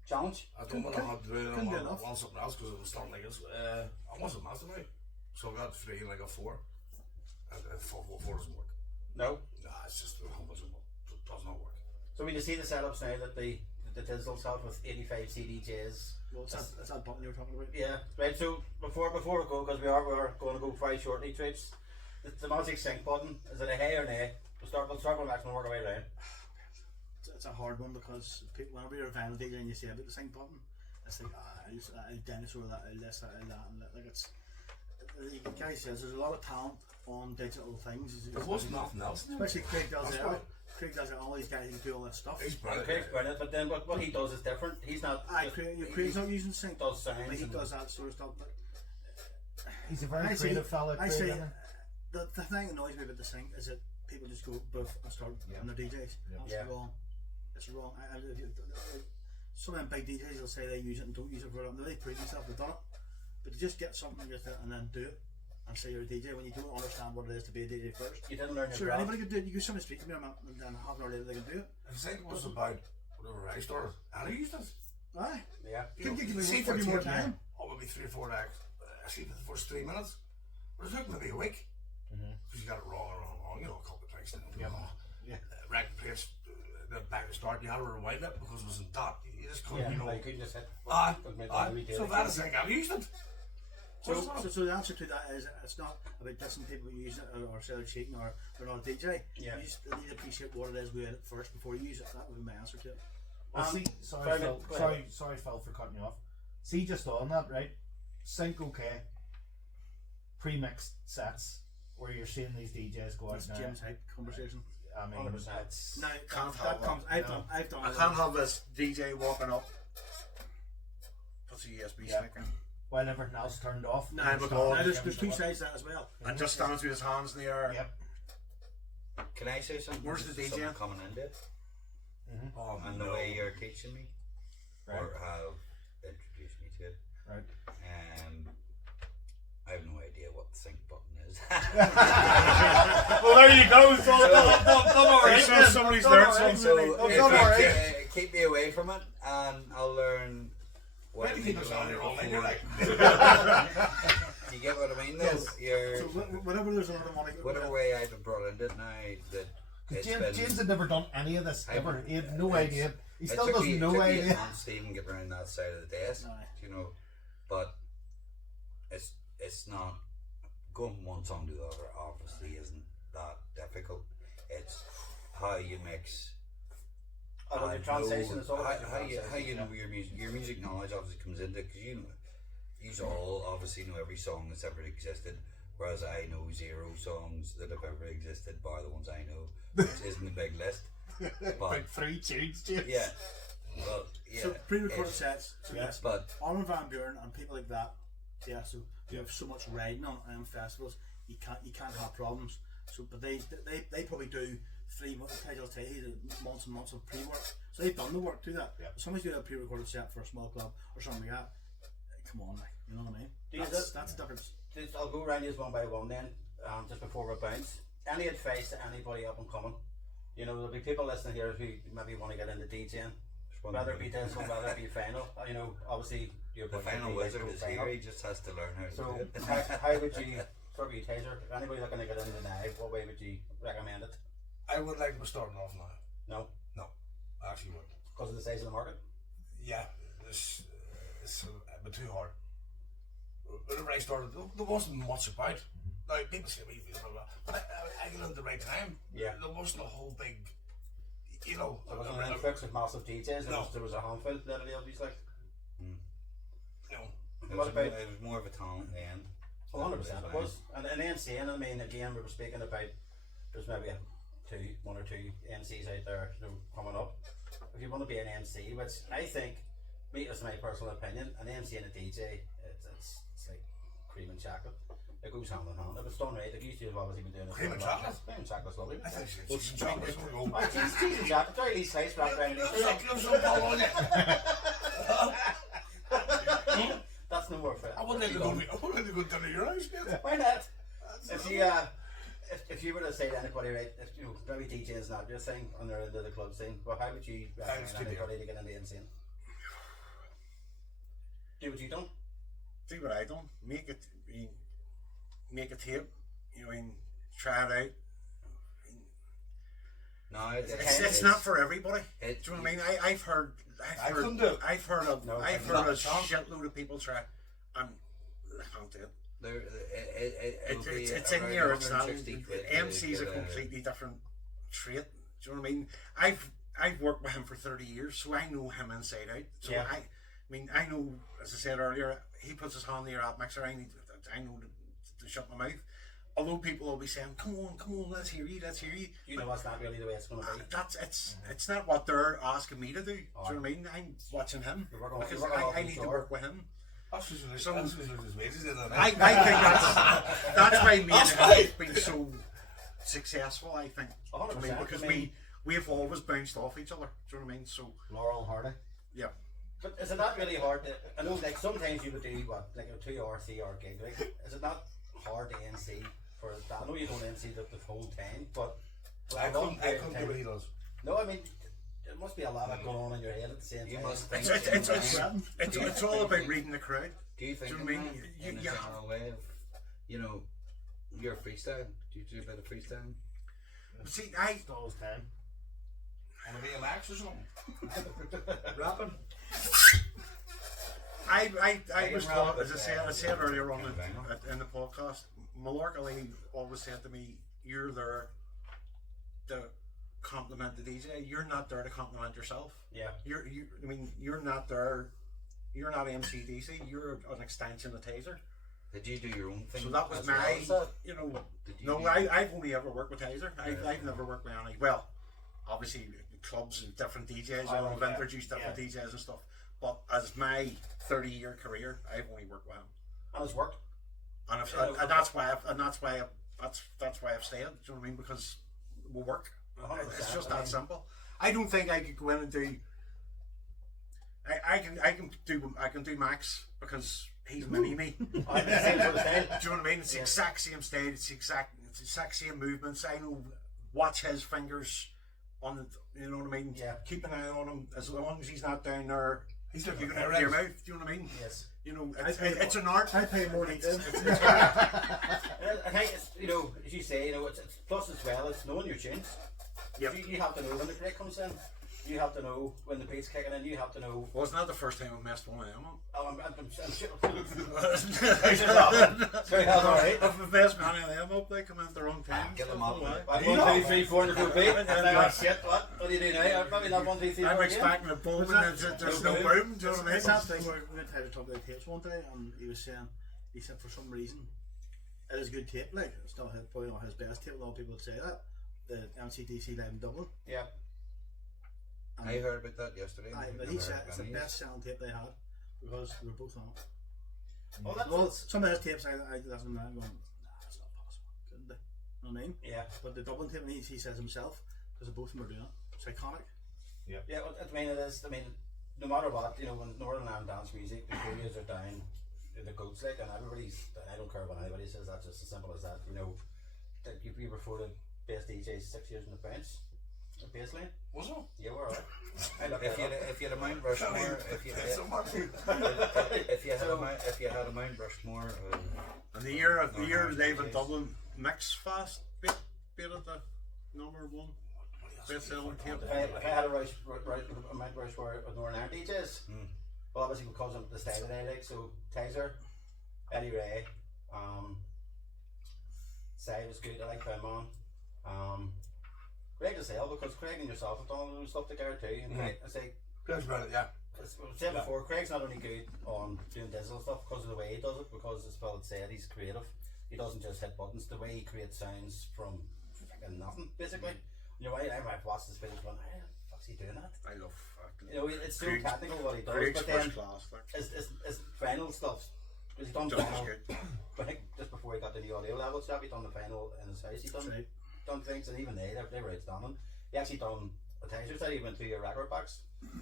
Challenge. I don't want to have to do it. I couldn't get want enough. want something else because it was starting like this. I wasn't mastermind, so I got 3 and I got 4. And 4 doesn't work. No. Nah, it's just how much it does not work. So when you see the setups now that the Tizels have with 85 CDJs. Well, it's that button you were talking about. Yeah. Right. So before we go, because we are going to go very shortly, Troops. The magic sync button, is it a hey or nay? We'll start with Max and work our way around. It's a hard one because whenever you're a vinyl DJ and you say about the sync button, it's like I dinosaur that, I this, I that, and like it's. The guy says there's a lot of talent on digital things. There was nothing else. Especially Craig does That's it. right. Craig does it. All these guys who do all this stuff. He's brilliant. Craig's brilliant, but then what he does is different. He's not. Craig's not using sync. Does sounds. But he and- does that sort of stuff. But He's a very I say- creative fella. I Craig, say isn't he? the thing that annoys me about the sync is that people just go boof and start on their DJs. That's Yeah. wrong. It's wrong. Some of them big DJs will say they use it and don't use it for it. They prove themselves they've done it. But to just get something with it and then do it and say you're a DJ when you don't understand what it is to be a DJ first. You didn't learn your Sure, craft. anybody could do it. You go somebody speak to me and then half an hour later they can do it. I think it was about whatever I started. And I used it. Aye. Yeah. You know, Can give me see more for more 10, time. or maybe 3 or 4 days. Actually, for the first 3 minutes. But it took maybe a week. Because you got it wrong, you know, a couple of tracks. Yeah. Record place, the back to start, you had to rewind it because it was in dot. You just couldn't, Yeah. you know. You couldn't just hit. So that is like, I've used it. So the answer to that is it's not about dissing people who use it or say they're cheating or they're not a DJ. Yeah. You just need to appreciate what it is with it first before you use it. That would be my answer to it. Well, see, sorry, Phil, go ahead. sorry, Phil, for cutting you off. See, just on that, right? Sync okay. Pre-mixed sets where you're seeing these DJs go out It's now. Jim type conversation. I mean, 100%. it's Now Can't that have comes. that. I've done. I it. can't have this DJ walking up. Puts a USB Yeah. stick in. while everything else turned off. No, Aye, but but all- there's 2 sides to that as well. And just stands with his hands in the air. Yep. Can I say something? Where's the DJ? Something coming into it? Oh, And the way you're teaching me, Right. or have introduced me to it. Right. I have no idea what the sync button is. Well, there you go. So done alright. So somebody's learned something. So Really. keep me away from it, and I'll learn what I Maybe need keep us to on learn your own, you're before. like. Do you get what I mean? Though Yes. you're So whenever there's another money, whatever way I've brought into it now that it's been. James had never done any of this ever. He had no It's- idea. He it still took doesn't me- know took me idea. months to even get around that side of the desk, Aye. you know. But it's not going from one song to the other. Obviously, isn't that difficult. It's how you mix. Oh, the translation is all about the how you translation, know your music. Your music knowledge obviously comes into because you all obviously know every song that's ever existed. Whereas I know 0 songs that have ever existed, bar the ones I know, which isn't a big list. But About 3 tunes, James. yeah, well, yeah. So pre-recorded it's- sets. So yes, But Armin van Buuren and people like that. Yeah, so you have so much riding on festivals. You can't have problems. So, but they probably do 3 months. I'll tell you, months and months of pre-work. So they've done the work to that. Yeah. If somebody's doing a pre-recorded set for a small club or something like that. Come on, like, you know what I mean? Do you That's just- the difference. I'll go around these one by one then, just before we bounce. Any advice to anybody up and coming? You know, there'll be people listening here who maybe want to get into DJing, whether it be this or whether it be final. You know, obviously you're the going to final be wizard like is final. here. He just has to learn how to So do it. how would you, sort of you, Tizer, if anybody looking to get into now, what way would you recommend it? I would like to be starting off now. No, No, I actually would. because of the size of the market. Yeah, it's a bit too hard. Whenever I started, there wasn't much about. Now, people say, blah, blah, blah. But I got in the right time. Yeah. There wasn't a whole big. you know. There wasn't an influx of massive DJs. There was a handful, literally, obviously. No. What about? It was more of a talent then. 100% it was. And then saying, I mean, again, we were speaking about there's maybe one or two MCs out there, you know, coming up. If you want to be an MC, which I think, me as my personal opinion, an MC and a DJ, it's like cream and chocolate. It goes hand in hand. If it's done right, like you used to have obviously been doing it. Cream and chocolate? Cream and chocolate's lovely. I think it's chocolate. Oh, cheese and chocolate, very least slice wrapped around it. That's no more for it. I wouldn't have to go down to your house, mate. Why not? If you were to say to anybody, right, if you know, maybe DJ is not your thing and they're into the club scene, well, how would you recommend anybody to get into the scene? Do what you done. Do what I done. Make a tape. You know, try it out. No, It's not for everybody. Do you know what I mean? I've heard a shitload of people try, and I can't do it. It's in here. It's not. MC is a completely different trait. Do you know what I mean? I've worked with him for 30 years, so I know him inside out. So yeah. I know, as I said earlier, he puts his hand in the rap mixer. I know to shut my mouth. Although people will be saying, "Come on, let's hear you." You know, that's not really the way it's going to be. It's not what they're asking me to do. Do you know what I mean? I'm watching him because I need to work with him. I think that's why me and him have been so successful. I think 100%, because we have always bounced off each other. Do you know what I mean? So Laurel Hardy. Yeah. But is it not really hard to, I know like sometimes you would do what, like a 2 or 3 hour gig, like, is it not hard to MC for that? I know you don't MC the whole time, but I couldn't do what he does. No, I mean, it must be a lot of going on in your head at the same time. You must think it's all about reading the crowd. Do you think Do you know what I mean? in a general way of, you know, your freestyle? Do you do a bit of freestyle? See, Stalls 10. Want to be a Max or something? Rapping? I was taught, as I said earlier on in the podcast, Malork Ali always said to me, "You're there to compliment the DJ. You're not there to compliment yourself. Yeah. You're not there. You're not MCDC. You're an extension of Tizer." Did you do your own thing? So that was my, I've only ever worked with Tizer. I've never worked with any. Well, obviously clubs and different DJs. I've introduced different DJs and stuff. But as my 30-year career, I've only worked with him. And it's worked. And that's why I've stayed. Do you know what I mean? Because we work. It's just that simple. I don't think I could go in and do. I can do Max because he's mini me. Do you know what I mean? It's the exact same stage. It's the exact same movements. I know. Watch his fingers on the. You know what I mean? Yeah. Keep an eye on him. As long as he's not down there, He's you looking can at open your mouth. Do you know what I mean? Yes. You know, it's an art. I pay more than him. I think it's, you know, as you say, you know, it's plus as well, it's knowing your tunes. Yep. You have to know when the break comes in. You have to know when the beat's kicking in. You have to know. Well, it's not the first time I've messed one of them up. Oh, I'm sure. Alright. I've messed many of them up. They come in at the wrong time. Get them up. 1, 2, 3, 4 in the group beat. And then like, shit, what do you do now? Probably not 1, 2, 3, 4 I'm again. expecting a boom and there's no boom. Do you know what I mean? It's that thing where we went to talk about tapes one day, and he said for some reason it is good tape, like it's not probably not his best tape. A lot of people would say that. The MCDC live in Dublin. Yeah. And I heard about that yesterday. but he said it's the best selling tape they had because we were both on it. Well, some of his tapes I listen to now and going, nah, that's not possible. Couldn't they? You know what I mean? Yeah. But the Dublin tape, he says himself, because both of them are doing it. It's iconic. Yeah, well, I mean, it is. I mean, no matter what, you know, when Northern Ireland dance music, the studios are down, the goats like, and everybody's. I don't care what anybody says. That's just as simple as that. You know, that you were voted best DJs 6 years in advance. Baseline. Was it? Yeah, we're alright. If you had a Mount Rushmore, if you had a Mount Rushmore, And the year Live in Dublin Mix Fast beat it the #1 best selling tape. If I had a Mount Rushmore with Northern Ireland DJs, well, obviously because of the style that I like, so Tizer, Eddie Ray, Sai was good. I like Bowman. Great as hell because Craig and yourself have done all those stuff together too. And Craig, I say, That's brilliant, yeah. as I said before, Craig's not only good on doing digital stuff because of the way he does it, because as Phil had said, he's creative. He doesn't just hit buttons. The way he creates sounds from fucking nothing, basically. You know, I've watched this video going, how the fuck's he doing that? I love You know, it's so Craig's- technical what he does, Craig's but then first class. Like, his final stuff, because he's done just as final, good. I think just before he got to the audio level stuff, he done the final in his house. He done Right. done things, and even they were outstanding. He actually done a Tizer set. He went through your record box,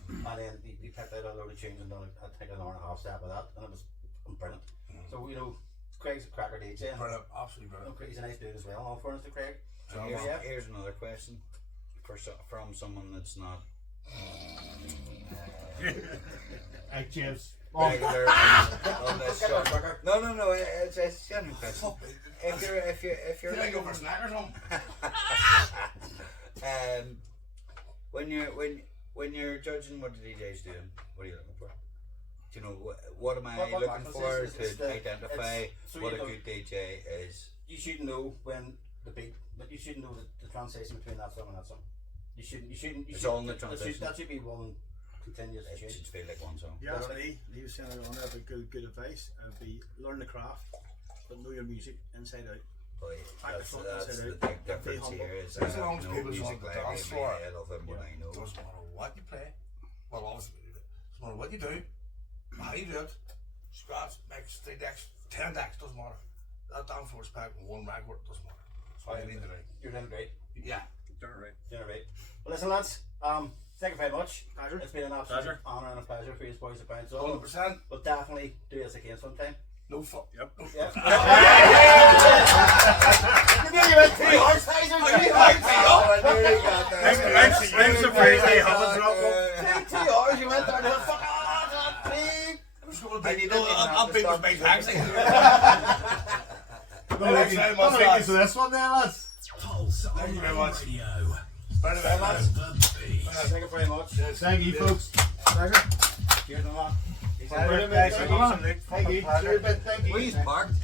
and then he picked out a load of tunes and done I think an hour and a half set with that, and it was brilliant. So you know, Craig's a cracker DJ. And Brilliant, absolutely brilliant. he's a nice dude as well. And all fairness to Craig. So here's another question from someone that's not Hey, James. regular on this show. No, it's a genuine question. If you're Can I go for a snack or something? when you're judging what the DJ's doing, what are you looking for? Do you know what am I What looking Maximus for is to identify so what you a know- good DJ is? You should know when the beat, but you should know the transition between that song and that song. You shouldn't. It's all in the transition. That should be one continuous It tune. should feel like one song. Yeah, that's me. He was saying earlier on there about good advice. It'd be learn the craft, but know your music inside out. But that's front, the inside big out. difference Be here is There's a lot of no people music on the like dance in floor. my head other than what I know. Doesn't matter what you play. Well, obviously, it doesn't matter what you do, how you do it. Scratch, mix, 3 decks, 10 decks, doesn't matter. That dance floor's packed with one record, doesn't matter. That's what you need to do. You're doing great. Yeah. You're right. Doing great. Well, listen, lads. Thank you very much. Pleasure. It's been an absolute Pleasure. honour and a pleasure for you boys to bounce on. 100%. We'll definitely do this again sometime. No fuck. Yep. Yeah. You nearly went 2 hours, Tizer. 2 hours. I'm surprised they haven't dropped one. 2 hours. You went there. Fuck off. 3. I'm big with my taxi. Thank you for this one there, lads. Pulse Thank you very Online much. Radio. Very much. The beat. Thank you very much. Thank you, folks. Pleasure. Cheers, man. Thank you. Thank you. Thank you. Please parked.